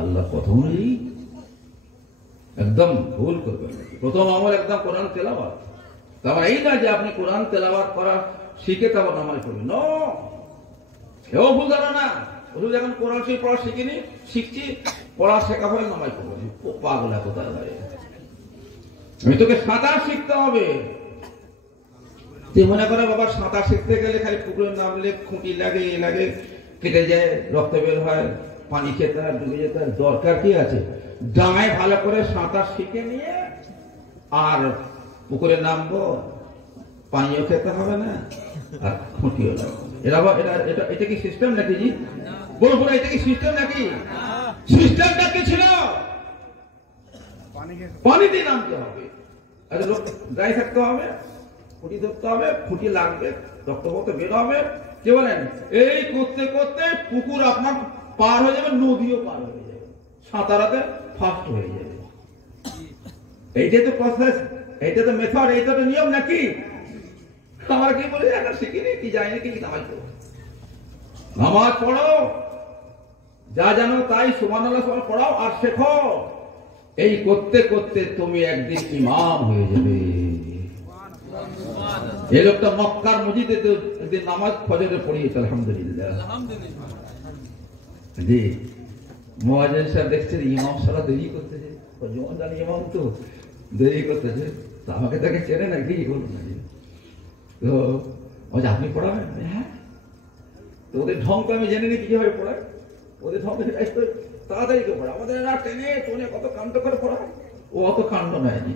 আল্লাহ প্রথমেই একদম ভুল করবেন। প্রথম আমল একদম কোরআন তেলাওয়াত। তারপর এই না যে আপনি কোরআন তেলাওয়াত করা শিখে তারপর নামাজ পড়বেন, নো, কেউ ভুল জানো না। শুধু যখন কোরআন শরীফ পড়া শিখিনি, শিখছি, পড়া শেখা হলে নামাজ পড়বেন। পাগলা কোথায় ভাই, আমি তোকে সাঁতার শিখতে হবে। তুই মনে করে বাবা সাঁতার শিখতে গেলে খালি পুকুরে নামলে খুঁটি লাগে, এ লাগে, কেটে যায়, রক্ত বের হয়, পানি খেতে হয়, ডুবে যেতে হয়। দরকার কি আছে? ডাঙায় ভালো করে সাঁতার শিখে নিয়ে আর পুকুরে নামবো, পানিও খেতে হবে না আর খুঁটিও লাগবে। এটা কি সিস্টেম নাকি? জি বলো বলো, এটা কি সিস্টেম নাকি? সিস্টেমটা কি ছিল? পানি দিয়ে নামতে হবে, লোক গায়ে থাকতে হবে, খুঁটি ধরতে হবে, খুঁটি লাগবে, রক্ত পথে বের হবে। কি বলেন? এই করতে করতে পুকুর আপনার পার হয়ে যাবে, নদীও পার হয়ে যাবে, সাঁতারাতে ফাস্ট হয়ে যাবে। এইটাই তো প্রসেস, এইটা তো মেথড, এইটা তো নিয়ম নাকি? আমরা কি বলি, একটা শিখিনি, কি যায়নি, কি নামাজ পড়ো, নামাজ পড়ো, যা জানো তাই সুবহানাল্লাহ পড়াও আর শেখো। এই করতে করতে তুমি একদিন ইমাম হয়ে যাবে। এই লোকটা মক্কার মসজিদে একদিন নামাজ ফজরে পড়িয়েছে, আলহামদুলিল্লাহ। জি, মুয়াজ্জিন সাহেব দেখছেন ইমাম সারা দেরি করতেছে, যেমন জানি ইমাম তো দেরি করতেছে, তো আমাকে তাকে চেনে না, কি বলুন না। তো আপনি পড়াবেন? হ্যাঁ। তো ওদের ঢংটা আমি জেনে নিই কিভাবে পড়ায়, ওদের ঢং তাড়াতাড়ি করে পড়া, আমাদের টেনে টোনে কত কাণ্ড করে পড়ায়, ও অত কাণ্ড নয়নি।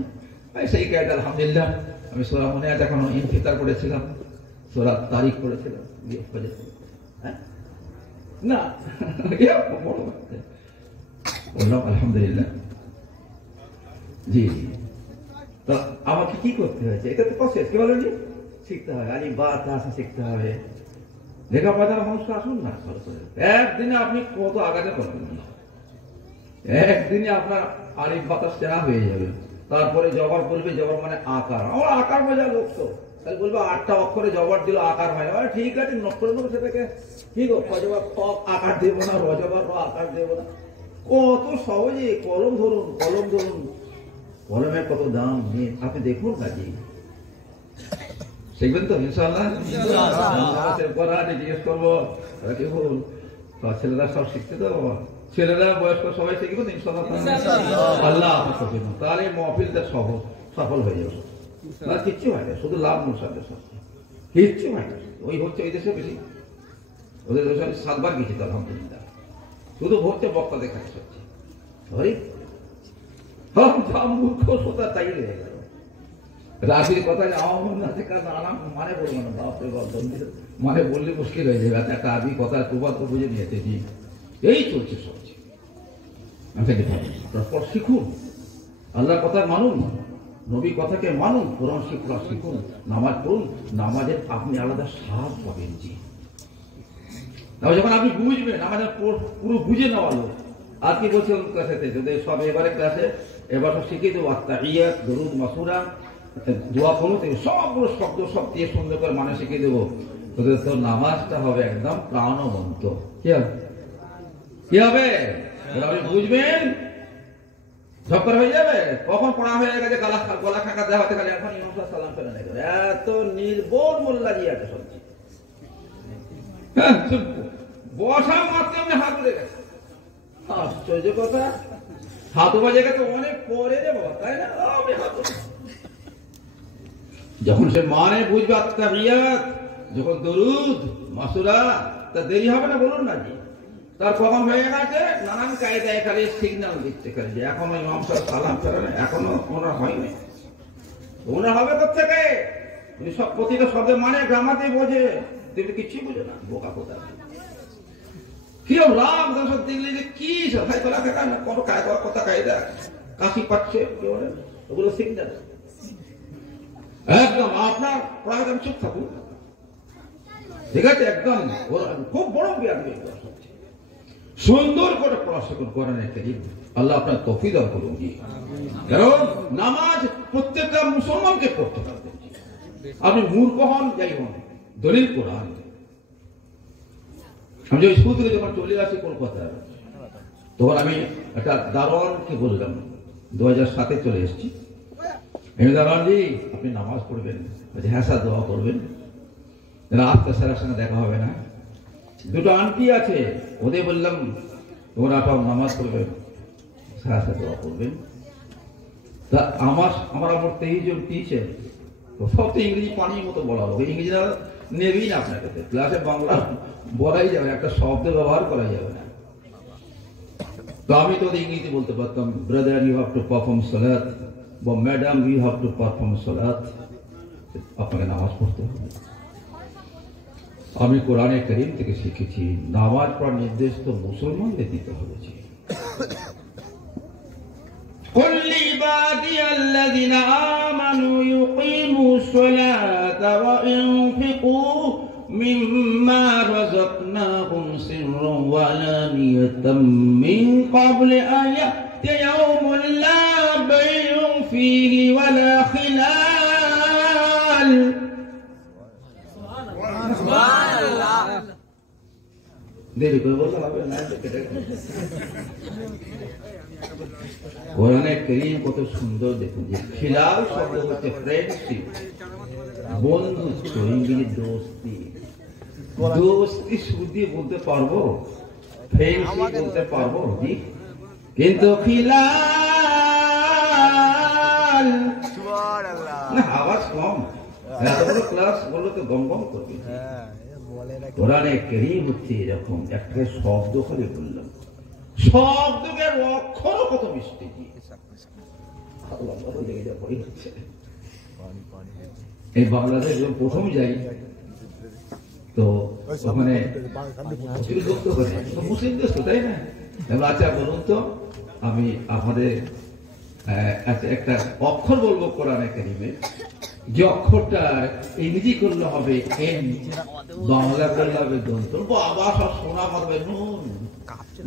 সেই কায়দা আলহামদুলিল্লাহ। আমি সোরা মনে আছে, এখন ইনফিতার করেছিলাম, সোরা তারিখ করেছিলাম, না বললাম আলহামদুলিল্লাহ। জি, তো আমাকে কি করতে হয়েছে? এটা তো প্রসেস, কি বলেন, শিখতে হয়, আলিফ বা তা শিখতে হবে। লেখাপড়ার মানুষটা আসুন না, একদিনে আপনি কত আগাতে পারবেন না, একদিনে আপনার আলিফ বাতাস চেনা হয়ে যাবে। তারপরে জবর বলবে, জবর মানে আকার, আমরা আকার বোঝার লোক তো, তাহলে বলবো 8টা অক্ষরে জবর দিল, আকার হয়, ঠিক আছে, নোট করে নেবো সেটাকে। ঠিক আকার দেবো না, রজবার আকার দেবো না, কত সহজে। কলম ধরুন, কলম ধরুন, কলমের কত দাম নিয়ে আপনি দেখুন কাজে শিখবেন তো ইনশাআল্লাহ। জিজ্ঞেস করবো ছেলেরা সব শিখতে তো, ছেলেরা বয়স্ক সবাই শিখবে তো ইনশাআল্লাহ, আল্লাহ তাহলে মহফিলটা সফল হয়ে যাবে। কিচ্ছু হয় না, শুধু লাভ মুসাদের সাথে, কিচ্ছু হয় না। ওই হচ্ছে ওই দেশে বেশি, ওদের দেশে আমি 7বার গেছি তো আলহামদুলিল্লাহ, শুধু হচ্ছে বক্তা দেখাচ্ছে হচ্ছে, মূর্খ সোতা তাই রয়ে গেল। রাশির কথা মানে বলবো না, বাপরে বাপ, মানে বললে মুশকিল হয়ে যাবে। একটা আদি কথা প্রবাদ বুঝে নিয়েছে। জি, এই চলছে সবচেয়ে। তারপর শিখুন, আল্লাহর কথা মানুন, নবী কথাকে মানুন, কোরআন শিখুন, নামাজ পড়ুন, নামাজের আপনি আলাদা স্বাদ পাবেন। জি, যখন আপনি বুঝবেন, আমাদের পুরো বুঝে নেওয়া লোক। আর কি বলছে ক্লাসেতে, যদি সব এবারে ক্লাসে এবার সব শিখিয়ে দেবো, আত্মাহিয়াত, দরুদ, মাসুরা, দোয়া করুন, সবগুলো শব্দ সব দিয়ে সুন্দর করে মানে শিখিয়ে দেবো। তোদের তো নামাজটা হবে একদম প্রাণবন্ত। কি হবে? কি হবে? আপনি বুঝবেন, ঝক্কর হয়ে যাবে। কখন পড়া হয়ে গেছে, গলা খাঁকা দেওয়া হতে গেলে এখন ইমাম সাহেব সালাম ফেলে নেবে। এত নির্বোধ মোল্লাজি আছে সবচেয়ে। বসা মাত্র আমি হাত উঠে গেছে, আশ্চর্য কথা। হাত বাজে গেছে অনেক পরে রে বাবা, তাই না? যখন সে মানে বুঝবে আত্মাহিয়াত, যখন দরুদ মাসুরা, তা দেরি হবে না, বলুন না জি। তার কখন হয়ে গেছে, নানান কায়দায় খালি সিগন্যাল দিচ্ছে খালি যে এখনো ইমাম সাহেব সালাম ফেলে না, এখনো ওনার হয়নি। ওনার হবে কোথেকে? উনি সব প্রতিটা শব্দের মানে গ্রামাতেই বোঝে, তুমি কিছুই বুঝে না, বোকা কোথায়। কিরম রাগ দর্শক দেখলে যে কি সাথাই তোলা দেখা না কত কথা কায়দা কাশি পাচ্ছে ওগুলো সিগন্যাল একদম আপনার প্রায় একদম চুপ থাকুন, ঠিক আছে? একদম খুব বড় জ্ঞান সুন্দর করে পড়াশোনা করেন আল্লাহ আপনার তৌফিক দান করুন। কারণ নামাজ প্রত্যেকটা মুসলমানকে পড়তে পারবেন। আপনি মূর্খ হন যাই হন, দলিল কোরআন। আমি যে স্কুল থেকে যখন চলে আসি কলকাতা, তখন আমি একটা দারোয়ানকে বললাম, 2007-এ চলে এসেছি। দারোয়ানজি আপনি নামাজ পড়বেন? হ্যাঁ স্যার, দোয়া করবেন। আজকে স্যারের সঙ্গে দেখা হবে না, দুটো আন্টি আছে, ওদের বললাম তোমরা সব নামাজ পড়বেন, স্যার সাথে দোয়া করবেন। তা আমার 23 জন টিচার, সব তো ইংরেজি পানির মতো বলা হবে, ইংরেজিরা নেবেই না আপনার কাছে, ক্লাসে বাংলা বলাই যাবে না, একটা শব্দ ব্যবহার করা যাবে না। তো আমি তো ইংরেজি বলতে পারতাম, brother you have to perform salat, বা madam you have to perform salat, আপনাকে নামাজ পড়তে হবে। আমি কোরআনে কারীম থেকে শিখেছি নামাজ পড়ার নির্দেশ তো মুসলমানদের দিতে হবে। قل لعبادي الذين آمنوا يقيموا الصلاة وينفقوا مما رزقناهم سرا وعلانية من قبل أن يأتي يوم لا بيع فيه ولا خلال। দেরি করে বলতে হবে না, কোরআনে কারীম কত সুন্দর দেখুন। যে খিলাল শব্দ হচ্ছে ফ্রেন্ডশিপ, বন্ধুত্ব, ইংরেজি দোস্তি। দোস্তি শুদ্ধি বলতে পারবো, ফ্রেন্ডশিপ বলতে পারবো জি, কিন্তু খিলাল না, আওয়াজ কম, এত বড় ক্লাস বললো তো গম গম করবে। কোরআনে কারীম হচ্ছে এরকম একটা শব্দ করে বললাম, শব্দকে অক্ষর কত মিষ্টি। এই বাংলাদেশ প্রথম যাই তো ওখানে মুসলিম দেশ তো, তাই না? আচ্ছা বলুন তো, আমি আপনাদের একটা অক্ষর বলবো কোরআনে কারীমে, যে অক্ষরটা ইংরেজি করলে হবে এন, বাংলা করলে হবে দন্ত। বাবা সব শোনা হবে নুন,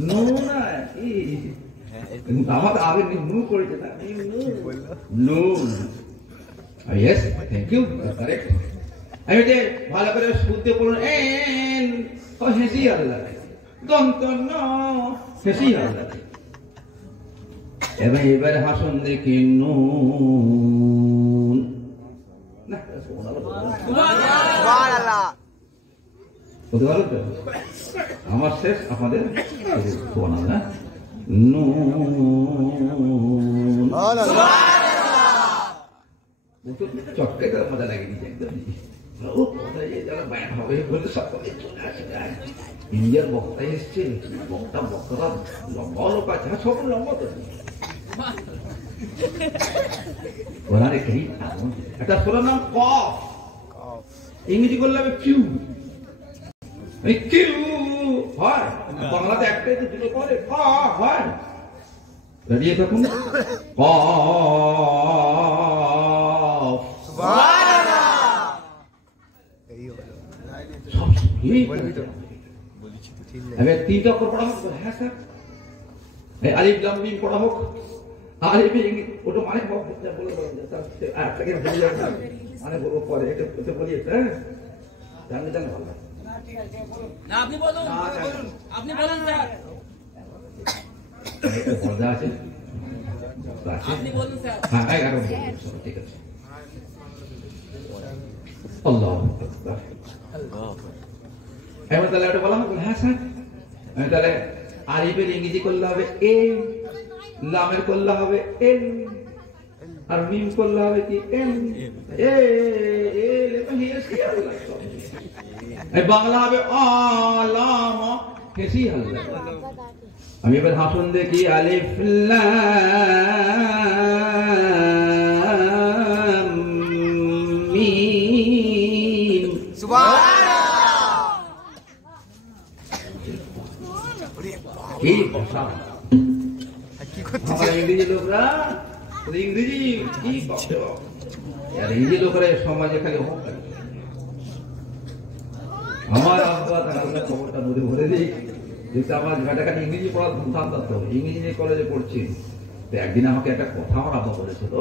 নুন না আমার আগে নু করেছে না, নুন। Yes, thank you, correct. আমি যে ভালো করে শুনতে বলুন, এন হেসি আল্লাহ, দন্ত ন হেসি আল্লাহ। এবার হাসুন দেখি নুন, আমার শেষ, আপনাদের চটকাই তার মজা লাগে ইন্ডিয়ার বক্তা এসছে, বক্তারা লম্বা লোক আছে, সব লম্বা তো। কোরআনে কারীম একটা সূরার নাম কফ, ইংরেজি করলে হবে কিউ। কিউ হয় বাংলাতে একটাই তো দুটো করে হয়। দাঁড়িয়ে থাকুন, কফ। এবার 3টা অক্ষর পড়া হোক। হ্যাঁ স্যার, আলিফ লাম মিম পড়া হোক। আলিফ ওটা মানে বলে মানে বলবো পরে, এটা বলি, হ্যাঁ জানলে জান ভালো। আপনি বলুন, আপনি বলুন স্যার। পর্দা আছে, আপনি বলুন স্যার। হ্যাঁ, 11 ঠিক আছে। আল্লাহু আকবার। এবার তাহলে এটা বলা হবে। হ্যাঁ স্যার, তাহলে আলিফের ইংরেজি করলে হবে এ, লামের করলে হবে এন, আর মিম করলে হবে কি এন। বাংলা হবে আলাম হেসি আল্লাহ। আমি এবার হাসুন দেখি, আলিফ লাম মিম। সুবহানাল্লাহ। কি ভাষা আমার ইংরেজি লোকরা ইংরেজি কি ইংরেজি লোকেরা সমাজে খালি অহংকারী। আমার আব্বা তার খবরটা নদী ভরে দিই যেটা আমার ঘাটাঘাটি ইংরেজি পড়ার ধুমধাম থাকতো, ইংরেজি কলেজে পড়ছি। একদিন আমাকে একটা কথা আমার আব্বা বলেছিল,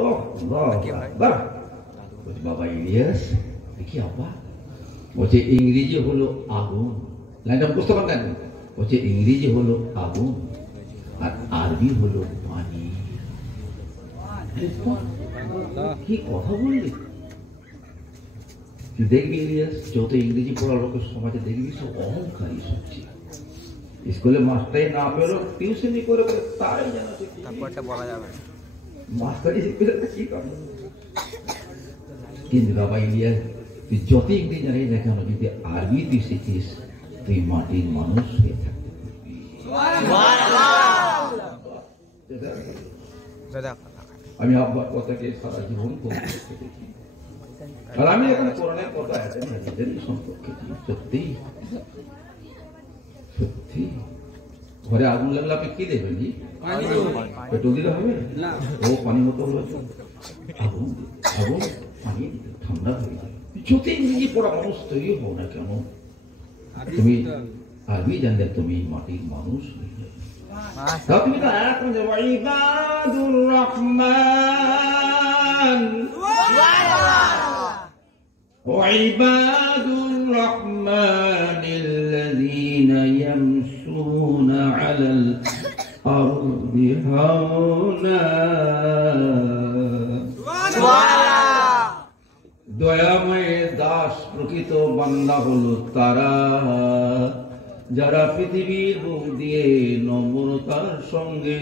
বাবা ইলিয়াস কি আব্বা বলছে ইংরেজি হলো আগুন, লাইনটা বুঝতে পারেন কেন? বলছে ইংরেজি হলো আগুন আর আরবি হলো পানি। কি কথা বললি? তুই দেখবি ইলিয়াস, যত ইংরেজি পড়া লোকের সমাজে দেখবি সব অহংকারী সবচেয়ে। স্কুলে মাস্টারি না পেলো টিউশনি করে তাই জানা বলা যাবে মাস্টারি শিখবে কি করে। কিন্তু বাবা ইলিয়াস তুই যত ইংরেজি জানিস না কেন, যদি আরবি তুই শিখিস তুই মাটির মানুষ হয়ে থাকতে আমি আব্বার কথাকে সারা জীবন দেখি। আর আমি এখন কোরআনের কথা সম্পর্কে সত্যি সত্যি ঘরে আগুন লাগলে আপনি কি দেবেন? পেট্রোল দিলে হবে ও পানি মতো হলো আগুন আগুন পানি ঠান্ডা হয়ে যায়। যত ইংরেজি পড়া মানুষ তৈরি হও না কেন, তুমি আরবি জানলে তুমি মাটির মানুষ হয়ে যাবে। তুমি তো ইবাদুর রহমান ওয়াইবাদুর রহমানিল্লাযীনা ইয়ামশুনা আলাল আরদি হাওনা। দয়াময় দাস প্রকৃত বান্দা হলো তারা যারা পৃথিবীর বুক দিয়ে নম্রতার সঙ্গে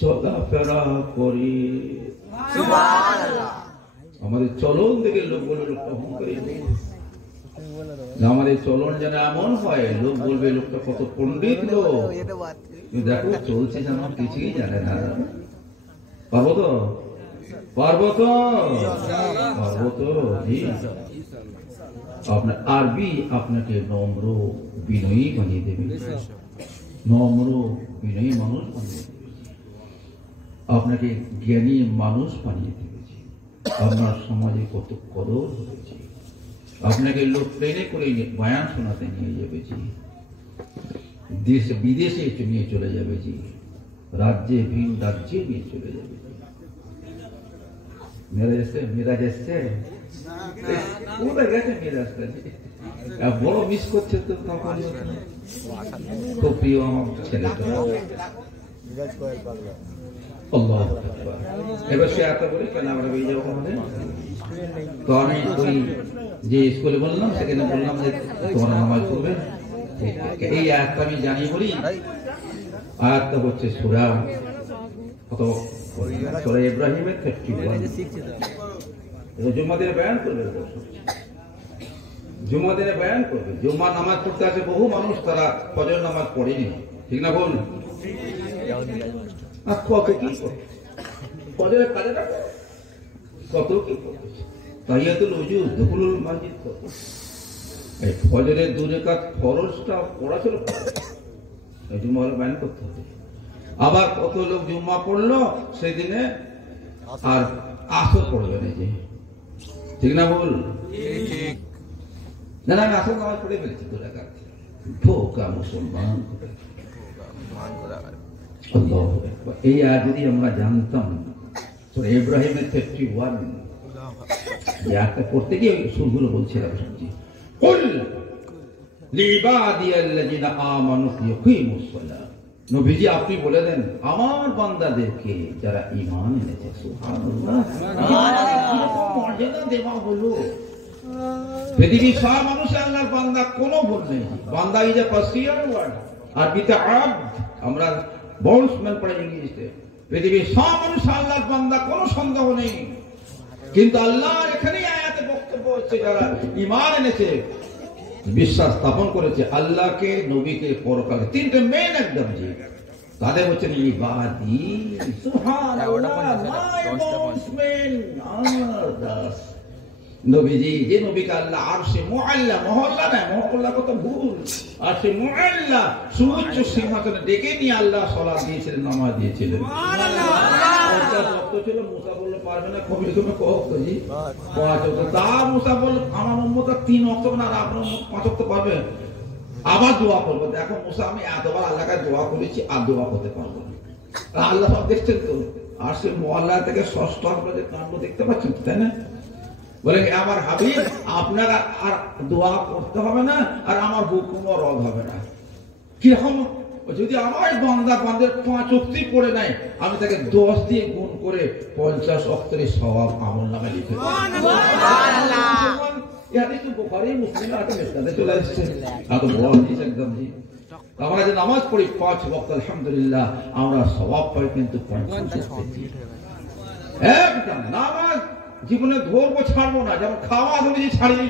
চলাফেরা করে। আমাদের চলন দেখে লোক বলে লোকটা অহংকারী, আমাদের চলন যেন এমন হয় লোক বলবে লোকটা কত পণ্ডিত লোক। দেখো চলছে যেন কিছুই জানে না। পারবো তো পারবো তো পারবো তো জি। আপনার আরবি আপনাকে নম্র বিনয়ী বানিয়ে দেবে, নম্র বিনয়ী মানুষ বানিয়ে দেবে, আপনাকে জ্ঞানী মানুষ বানিয়ে দেবে। আপনার সমাজে কত কদর হয়েছে, আপনাকে লোক ট্রেনে করে বয়ান শোনাতে নিয়ে যাবে, দেশ বিদেশে নিয়ে চলে যাবে, রাজ্যে ভিন রাজ্যে নিয়ে চলে যাবে। মেরাজ এসছে বড় মিস করছে তো খুব প্রিয় আমার ছেলেটা। এবার সে এত বলি কেন আমরা বেরিয়ে যাবো আমাদের। তো আমি ওই যে স্কুলে বললাম সেখানে বললাম যে তোমরা নামাজ পড়বে, এই আয়াতটা আমি জানি বলি। আয়াতটা হচ্ছে সূরা কত সূরা ইব্রাহিমের 31। জুম্মা দিনে বয়ান করবে, জুম্মা দিনে বয়ান করবে। জুম্মা নামাজ পড়তে আসে বহু মানুষ, তারা ফজর নামাজ পড়েনি, ঠিক না বল? কত কি ফজরের কাজটা কত কি তাহিয়াতুল ওযু দুখুলুল মসজিদ, এই ফজরের 2 রাকাত ফরজটা পড়া ছিল, জুম্মা বয়ান করতে হবে। আবার কত লোক জুম্মা পড়লো সেদিনে আর আসর পড়বে না, যে ঠিক না বল? না না, আমি আসর নামাজ পড়ে ফেলেছি 2 রাকাত। ধোকা মুসলমান। এই আর যদি আমরা জানতাম ইব্রাহিমের 51 যে একটা পড়তে গিয়ে সুরগুলো বলছিলাম নবীজি আপনি বলে দেন আমার বান্দাদেরকে যারা ঈমান এনেছে, সুবহানাল্লাহ, মর্যাদা দেওয়া হলো। পৃথিবীর সব মানুষের আল্লাহর বান্দা, কোনো ভুল নেই। বান্দা ইজ এ পার্সিয়ান ওয়ার্ড, আরবিতে আব্দ, আমরা বন্ডসম্যান পড়ে ইংলিশে। পৃথিবীর সব মানুষ আল্লাহর বান্দা, কোনো সন্দেহ নেই। কিন্তু আল্লাহ এখানেই আয়াতে বক্তব্য হচ্ছে যারা ঈমান এনেছে, বিশ্বাস স্থাপন করেছে আল্লাহকে, নবীকে, পরকালে, 3টে মেন একদম জি, তাদের হচ্ছে ইবাদি। সুবহানাল্লাহ, মাই বন্ডসম্যান, আমার দাস। নবীজি যে নবীকে আল্লাহ আরশে মুআল্লা, মহল্লা না, মহল্লা কত ভুল, আরশে মুআল্লা সুউচ্চ সিংহাসনে ডেকে নিয়ে আল্লাহ সালাত দিয়েছিলেন, নামাজ দিয়েছিলেন। ছিল মুসা বলল পারবে না, কবি তুমি কহ জি 5 ওয়াক্ত। তা মুসা বলল আমার উম্মত 3 ওয়াক্ত না, আর আপনার উম্মত 5 ওয়াক্ত পারবে, আবার দোয়া করবো। দেখো মুসা আমি এতবার আল্লাহর কাছে দোয়া করেছি, আর দোয়া করতে পারবো না। আল্লাহ সব দেখছেন তো, আর সে মোয়াল্লা থেকে ষষ্ঠ আপনাদের কাণ্ড দেখতে পাচ্ছেন, তাই না? বলে আমার হাবিব আপনার আর দোয়া করতে হবে না, আর আমার হুকুমও রদ হবে না। কিরকম? যদি আমার বান্দা বান্দার 5 ওয়াক্ত পড়ে নাই, আমি তাকে 10 দিয়ে গুণ করে 50 ওয়াক্তের সওয়াব আমল নামে লিখে দেব। সুবহানাল্লাহ। এই হাদিস তো বুখারী মুসলিম আর মিসকাতে চলে এসেছে। এত বড় হাদিস একদম জি। আমরা যে নামাজ পড়ি 5 ওয়াক্ত, আলহামদুলিল্লাহ আমরা সওয়াব পাই, কিন্তু 50 ওয়াক্ত একদম নামাজ জীবনে ধরবো, ছাড়বো না। যেমন খাওয়া ধরেছি ছাড়িনি,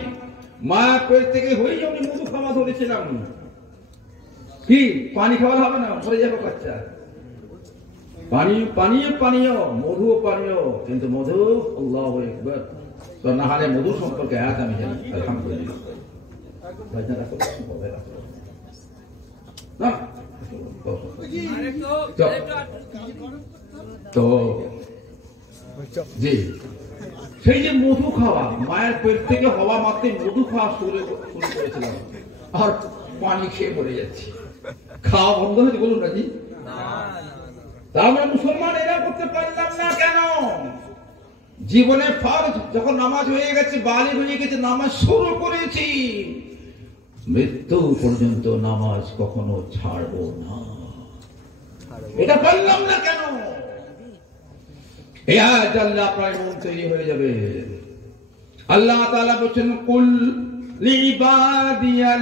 মায়ের পেট থেকে হয়ে যেমন মধু খাওয়া ধরেছিলাম, কি পানি খাওয়া হবে না, মরে যাবে বাচ্চা। পানি পানীয় পানীয়, মধু পানীয়, কিন্তু মধু আল্লাহু আকবার। তো না হলে মধু সম্পর্কে আয়াত আমি জানি, আলহামদুলিল্লাহ। তো জি সেই যে মধু খাওয়া, মায়ের পেট থেকে হওয়া মাত্র মধু খাওয়া শুরু করেছিলাম, আর পানি খেয়ে মরে যাচ্ছি। খাওয়া বন্ধ হয়েছে বলুন না জি? তা আমরা মুসলমান এরা করতে পারলাম না কেন? জীবনে ফরজ যখন নামাজ হয়ে গেছে, বালিগ হয়ে গেছে, নামাজ শুরু করেছি, মৃত্যু পর্যন্ত নামাজ কখনো ছাড়বো না, এটা পারলাম না কেন? এই আয়াত আল্লাহ প্রায় মন তৈরি হয়ে যাবে। আল্লাহ তাআলা বলেন কুল লিবাদিয়াল্লাযীনা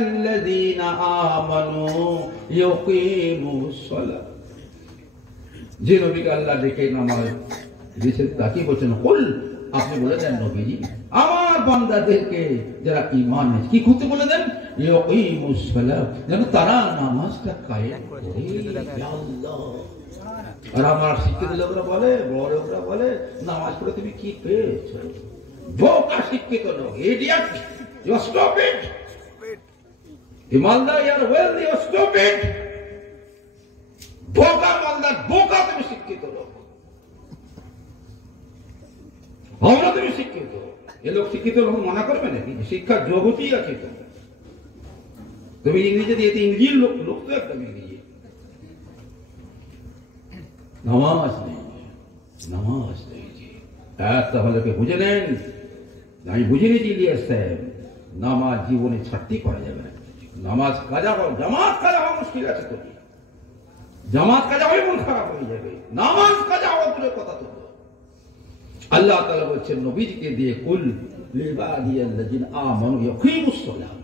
আমানু ইয়াকিমুস সালাত। যে নবীকে আল্লাহ ডেকে নামাজ দিয়েছেন তাকে বলেন কুল, আপনি বলে দেন নবীজি আমার বান্দাদেরকে যারা ঈমান এনেছে, কি করতে বলে দেন? ইয়াকিমুস সালাত, যেন তারা নামাজটা কায়েম করে। ইয়া আল্লাহ। আর আমার শিক্ষিত লোকরা বলে, বড় লোকরা বলে, নামাজ পড়ে তুমি কি পেয়েছো? বোকা শিক্ষিত লোক, ইডিয়ট, ইউ আর স্টুপিড। ইমানদার ইয়ার ওয়েলদি, ইউ আর স্টুপিড। বোকা মালদার, বোকা তুমি শিক্ষিত লোক, আমরা তুমি শিক্ষিত। এ লোক শিক্ষিত লোক মনে করবে নাকি? শিক্ষার জগতই আছে তো। তুমি ইংরেজি দিয়ে ইংরেজির লোক, লোক তো একদম ইংরেজি। নামাজ নেই, নামাজ নেই। তাহলে বুঝে নেন, আমি বুঝে নিয়েছি ইলিয়াস সাহেব, নামাজ জীবনে ছাড়তে পারা যাবে না। নামাজ কাজা হওয়া, জামাত কাজা হওয়া মুশকিল আছে তো, জামাত কাজা হয়ে মন খারাপ হয়ে যাবে, নামাজ কাজা হওয়া দূরের কথা তো। আল্লাহ তাআলা বলছেন নবীজিকে দিয়ে কুল লিবাদিয়াল্লাযিনা আমানু ইয়াকিমুস সালাত,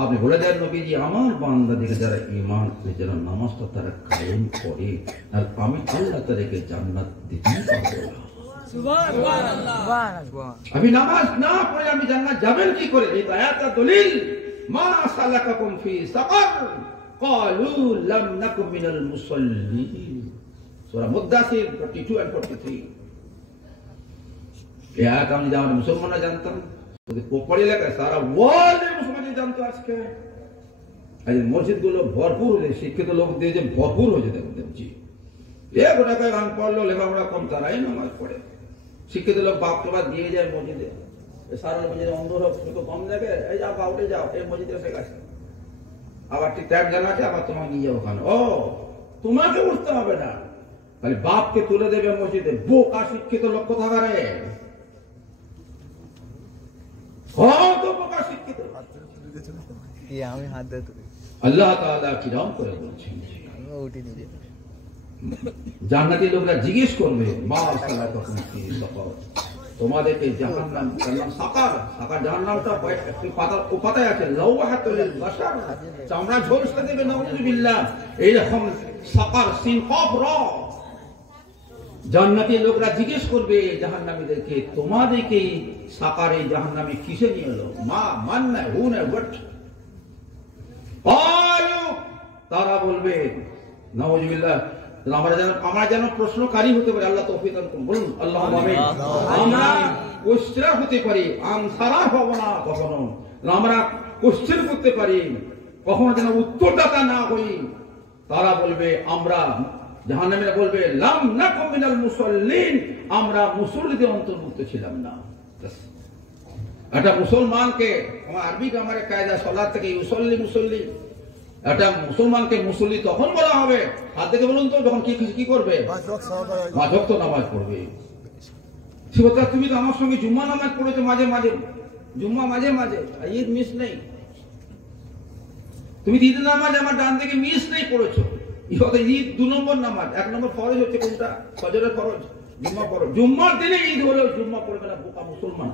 আপনি বলে দেন নবীজি আমার বান্দাদের যারা ঈমান করে, যারা নামাজটা তারা কায়েম করে, আর আমি আল্লাহ তাদেরকে জান্নাত দিতে পারবো না। সুবহানাল্লাহ। আমি নামাজ না পড়ে আমি জান্নাত যাবেন কি করে? এই আয়াতটা দলিল। মা সালাকাকুম ফি সাকার ক্বালু লাম নাকুম মিনাল মুসাল্লিন, সূরা মুদ্দাসির 42 and 43। এই আয়াত আমি জানি মুসলমানরা জানতাম, পড়ে লেখা সারা ওয়ার্ল্ডে মুসলমানরা জানতো। আজকে আজ মসজিদ গুলো ভরপুর হয়েছে, শিক্ষিত লোক দিয়ে যে ভরপুর হয়েছে দেখতেন জি। এক টাকায় গান পড়লো, লেখাপড়া কম, তারাই নামাজ পড়ে। শিক্ষিত লোক বাপ বাদ দিয়ে যায় মসজিদে, সারা মসজিদে অন্ধ লোক একটু কম দেখে, এই যাও বা উঠে যাও, এই মসজিদে এসে গেছে, আবার ঠিক টাইম জানা আছে, আবার তোমাকে নিয়ে যাবো ওখানে। ও তোমাকে উঠতে হবে না, খালি বাপকে তুলে দেবে মসজিদে। বোকা শিক্ষিত লোক কোথাকারে, আল্লাহ তাআলা কিরম করে বলছেন, জান্নাতি লোকরা জিজ্ঞেস করবে মা সালাকাকুম ফি সাকার, তোমাদেরকে জাহান্নাম, সাকার, সাকার জাহান্নামটা একটু পাতায় আছে, লাওহাতুল বাশার, চামড়া ঝলসে দেবে, নাউযুবিল্লাহ। এইরকম সাকার, সিন কফ র। জান্নাতি লোকরা জিজ্ঞেস করবে জাহান্নামীদেরকে, তোমাদেরকে সাকারে জাহান্নামে কিসে নিয়ে এলো? মা মান না, হু না, হোয়াট? তারা বলবে নাউযুবিল্লাহ, আমরা যেন প্রশ্নকারী হতে পারি। আল্লাহ তৌফিক দান করুন, বলুন আল্লাহুম্মা আমিন। আমরা কোশ্চেন হতে পারি, আনসারা হব না কখনো। আমরা কোশ্চেন করতে পারি, কখনো যেন উত্তরদাতা না হই। তারা বলবে, আমরা জাহান্নামীরা বলবে, লাম নাকুম মিনাল মুসাল্লিন, আমরা মুসল্লিদের অন্তর্ভুক্ত ছিলাম না। একটা মুসলমানকে, আমার আরবি গ্রামারে কায়দা সালাত থেকে ইউসাল্লি মুসল্লি, একটা মুসলমানকে মুসল্লি তখন বলা হবে, হাত থেকে বলুন তো, যখন কি করবে? 5 ওয়াক্ত নামাজ পড়বে। তুমি তো আমার সঙ্গে জুম্মা নামাজ পড়েছো মাঝে মাঝে, জুম্মা মাঝে মাঝে, ঈদ মিস নেই। তুমি ঈদের নামাজ আমার ডান থেকে মিস নেই পড়েছো। ঈদ 2 নম্বর নামাজ, 1 নম্বর ফরজ হচ্ছে কোনটা? ফজরের ফরজ, জুম্মা ফরজ। জুম্মার দিনে ঈদ হলেও জুম্মা পড়বে না, বোকা মুসলমান,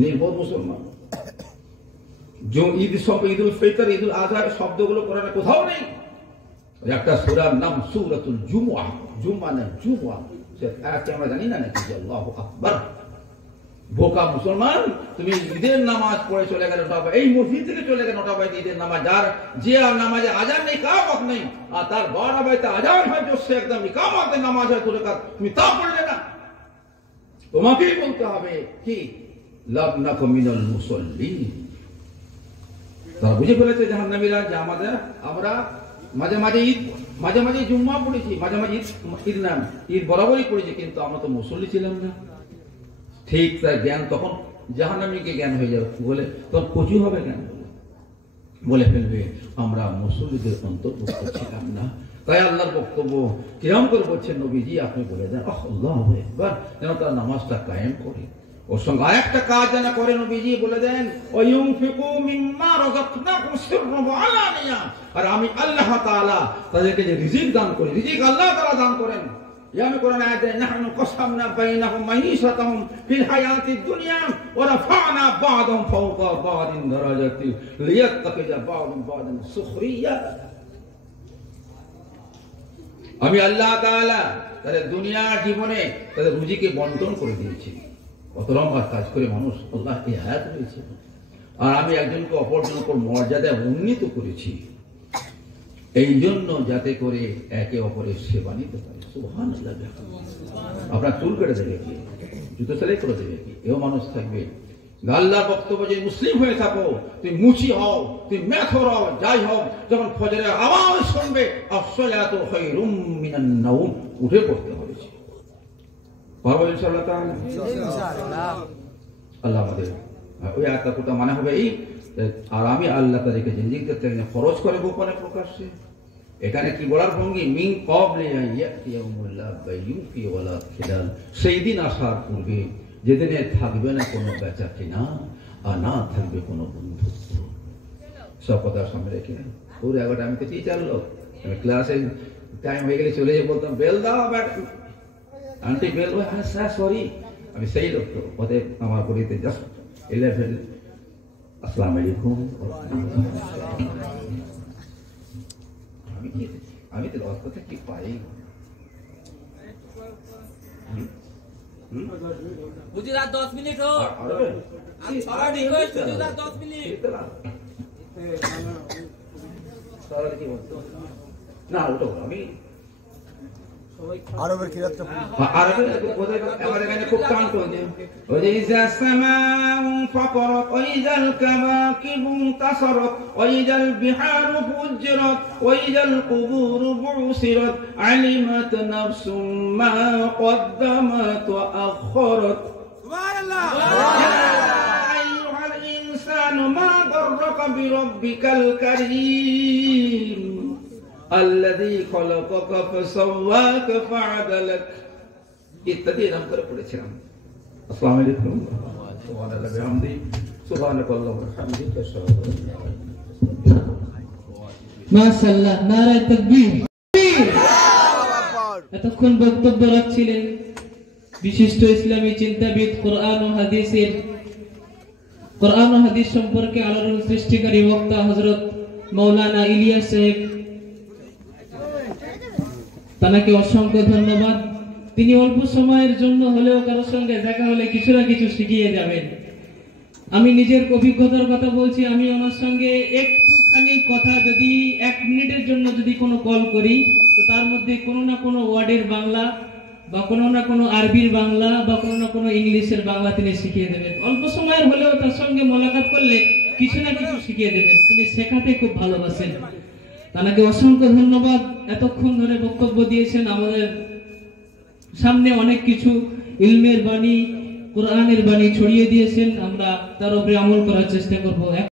নির্বোধ মুসলমান। ঈদ সব, ঈদুল ফিতর, ঈদুল আজহা শব্দগুলো কোরআনে কোথাও নেই। একটা সূরার নাম সূরাতুল জুমআহ, জুমআ না জুমআ, আজকে আমরা জানি না নাকি? আল্লাহু আকবার। বোকা মুসলমান, তুমি ঈদের নামাজ পড়ে চলে গেলে, এই মসজিদ থেকে চলে গেলে 9টা বাজে ঈদের নামাজ, আর যে নামাজে আজান নেই, কামত নেই, আর তার 12 বাজে আজান হয়, জোরসে একদম ইকামতের নামাজ হয়, তুমি তা পড়লে না। তোমাকেই বলতে হবে কি, লাম নাকুম মিনাল মুসাল্লিন। তারা বুঝে ফেলেছে জাহান্নামীরা যে আমরা মাঝে মাঝে জুম্মা পড়েছি, মাঝে মাঝে ঈদ নাম ঈদ বরাবরই পড়েছি, কিন্তু আমরা তো মুসল্লি ছিলাম না। ঠিক তার জ্ঞান তখন জাহান্নামীকে জ্ঞান হয়ে যাবে, বলে তখন কচু হবে জ্ঞান, বলে ফেলবে আমরা মুসল্লিদের অন্তর্ভুক্ত ছিলাম না। তাই আল্লাহর বক্তব্য কিরম করে বলছেন নবীজি, আপনি বলে দেন আল্লাহু আকবার, যেন তার নামাজটা কায়েম করে। ওর সঙ্গে আরেকটা কাজ যেন করে, নবীজি বলে দেন ওয়ায়ুনফিকু মিম্মা রাযাকনাহুম সিররান ওয়া আলানিয়া, আর আমি আল্লাহ তাআলা তাদেরকে যে রিজিক দান করি, রিজিক আল্লাহ তাআলা দান করেন। আমি কোরআনে আয়াতে নাহনু কাসামনা বাইনাহুম মাইশাতাহুম ফিল হায়াতিদ দুনিয়া ওয়া রাফা'না বা'দাহুম ফাওকা বা'দিন দারাজাতি লিয়াত্তাকিযা বা'দুম বা'দান সুখরিয়া। আমি আল্লাহ তাআলা তাদের দুনিয়ার জীবনে তাদের রুজিকে বন্টন করে দিয়েছি। কত লম্বা কাজ করে মানুষ, আল্লাহ এই হায়াত রয়েছে। আর আমি একজনকে অপরজনের উপর মর্যাদা উন্নীত করেছি, এই জন্য যাতে করে একে অপরের সেবা নিতে পারে। সুবহানাল্লাহ। আপনার চুল কেটে দেবে কি, জুতো সেলাই করে দেবে কি, এও মানুষ থাকবে। আল্লাহর বক্তব্য, যে মুসলিম হয়ে থাকো, তুমি মুচি হও, তুমি মেথর হও, যাই হও, যখন ফজরের আওয়াজ শুনবে, আসসালাতু খায়রুম মিনান নাওম, উঠে পড়তে হবে। পারবো ইনশাআল্লাহ তাআলা? আল্লাহ আমাদের ওই আয়াতটা কোথা মানে হবে এই, আর আমি আল্লাহ তাদেরকে জিন্দিগি করতে খরচ করে গোপনে প্রকাশ্যে। এখানে কি বলার ভঙ্গি, মিন ক্বাবলি ইয়াউমুল্লাহ বাইয়ুন ফি ওয়ালা খিলাল, সেই দিন আসার পূর্বে যেদিনে থাকবে না কোনো বেচা কিনা, আর না থাকবে কোনো বন্ধুত্ব। সব কথা সামনে রেখে পুরো 11টা আমি তো টিচার লোক, আমি ক্লাসে টাইম হয়ে গেলে চলে যেয়ে বলতাম বেল দাও, আন্টি বেল, হ্যাঁ স্যার সরি, আমি সেই লোক। তো ওদের আমার গলিতে জাস্ট 11, আসসালামু আলাইকুম। আমি তো কথা কি পাই, গুজরাট 10 মিনিট हो, সবার রিকোয়েস্ট গুজরাট 10 মিনিট না, ওটা আমি আরবের কিরাতটা আরবের আমাদের এখানে খুব টান করে ওই ইজা সামাউ ফাকরাত ওয়াইজাল কাওয়াকিবু তাসারাত ওয়াইজাল বিহারু ফুজরাত ওয়াইজাল কুবুরু বুসিরাত আলিমাত নাফসুম মা কদ্দামাত ওয়া আখখারাত। সুবহানাল্লাহ। ইয়া আইয়ুহাল ইনসানু মা গাররাকা বিরাব্বিকাল কারীম আল্লাযী খলাকাকা ফাসাওয়াকা ফাআদালাক, ইত্যাদি নাম করে পড়েছিলাম। আসসালামু আলাইকুম। সুবহানাল্লাহ বিহামদি, সুবহানাকাল্লাহু ওয়া বিহামদিহি, আশহাদু আল্লা ইলাহা ইল্লাল্লাহ। মাশাআল্লাহ, নারে তাকবীর। এতক্ষণ বক্তব্য রাখছিলেন বিশিষ্ট ইসলামী চিন্তাবিদ, কোরআন ও হাদিস সম্পর্কে আলোড়ন সৃষ্টিকারী বক্তা হযরত মাওলানা ইলিয়াস সাহেব। তাকে অসংখ্য ধন্যবাদ। তিনি অল্প সময়ের জন্য হলেও কারোর সঙ্গে দেখা হলে কিছু না কিছু শিখিয়ে যাবেন। আমি নিজের অভিজ্ঞতার কথা বলছি, আমি ওনার সঙ্গে একটুখানি কথা, যদি 1 মিনিটের জন্য যদি কোনো কল করি, তো তার মধ্যে কোনো না কোনো ওয়ার্ডের বাংলা বা কোনো না কোনো আরবির বাংলা বা কোনো না কোনো ইংলিশের বাংলা তিনি শিখিয়ে দেবেন। অল্প সময়ের হলেও তার সঙ্গে মোলাকাত করলে কিছু না কিছু শিখিয়ে দেবেন। তিনি শেখাতে খুব ভালোবাসেন। তাকে অসংখ্য ধন্যবাদ। এতক্ষণ ধরে বক্তব্য দিয়েছেন, আমাদের সামনে অনেক কিছু ইলমের বাণী, কোরআনের বাণী ছড়িয়ে দিয়েছেন। আমরা তার উপরে আমল করার চেষ্টা করব।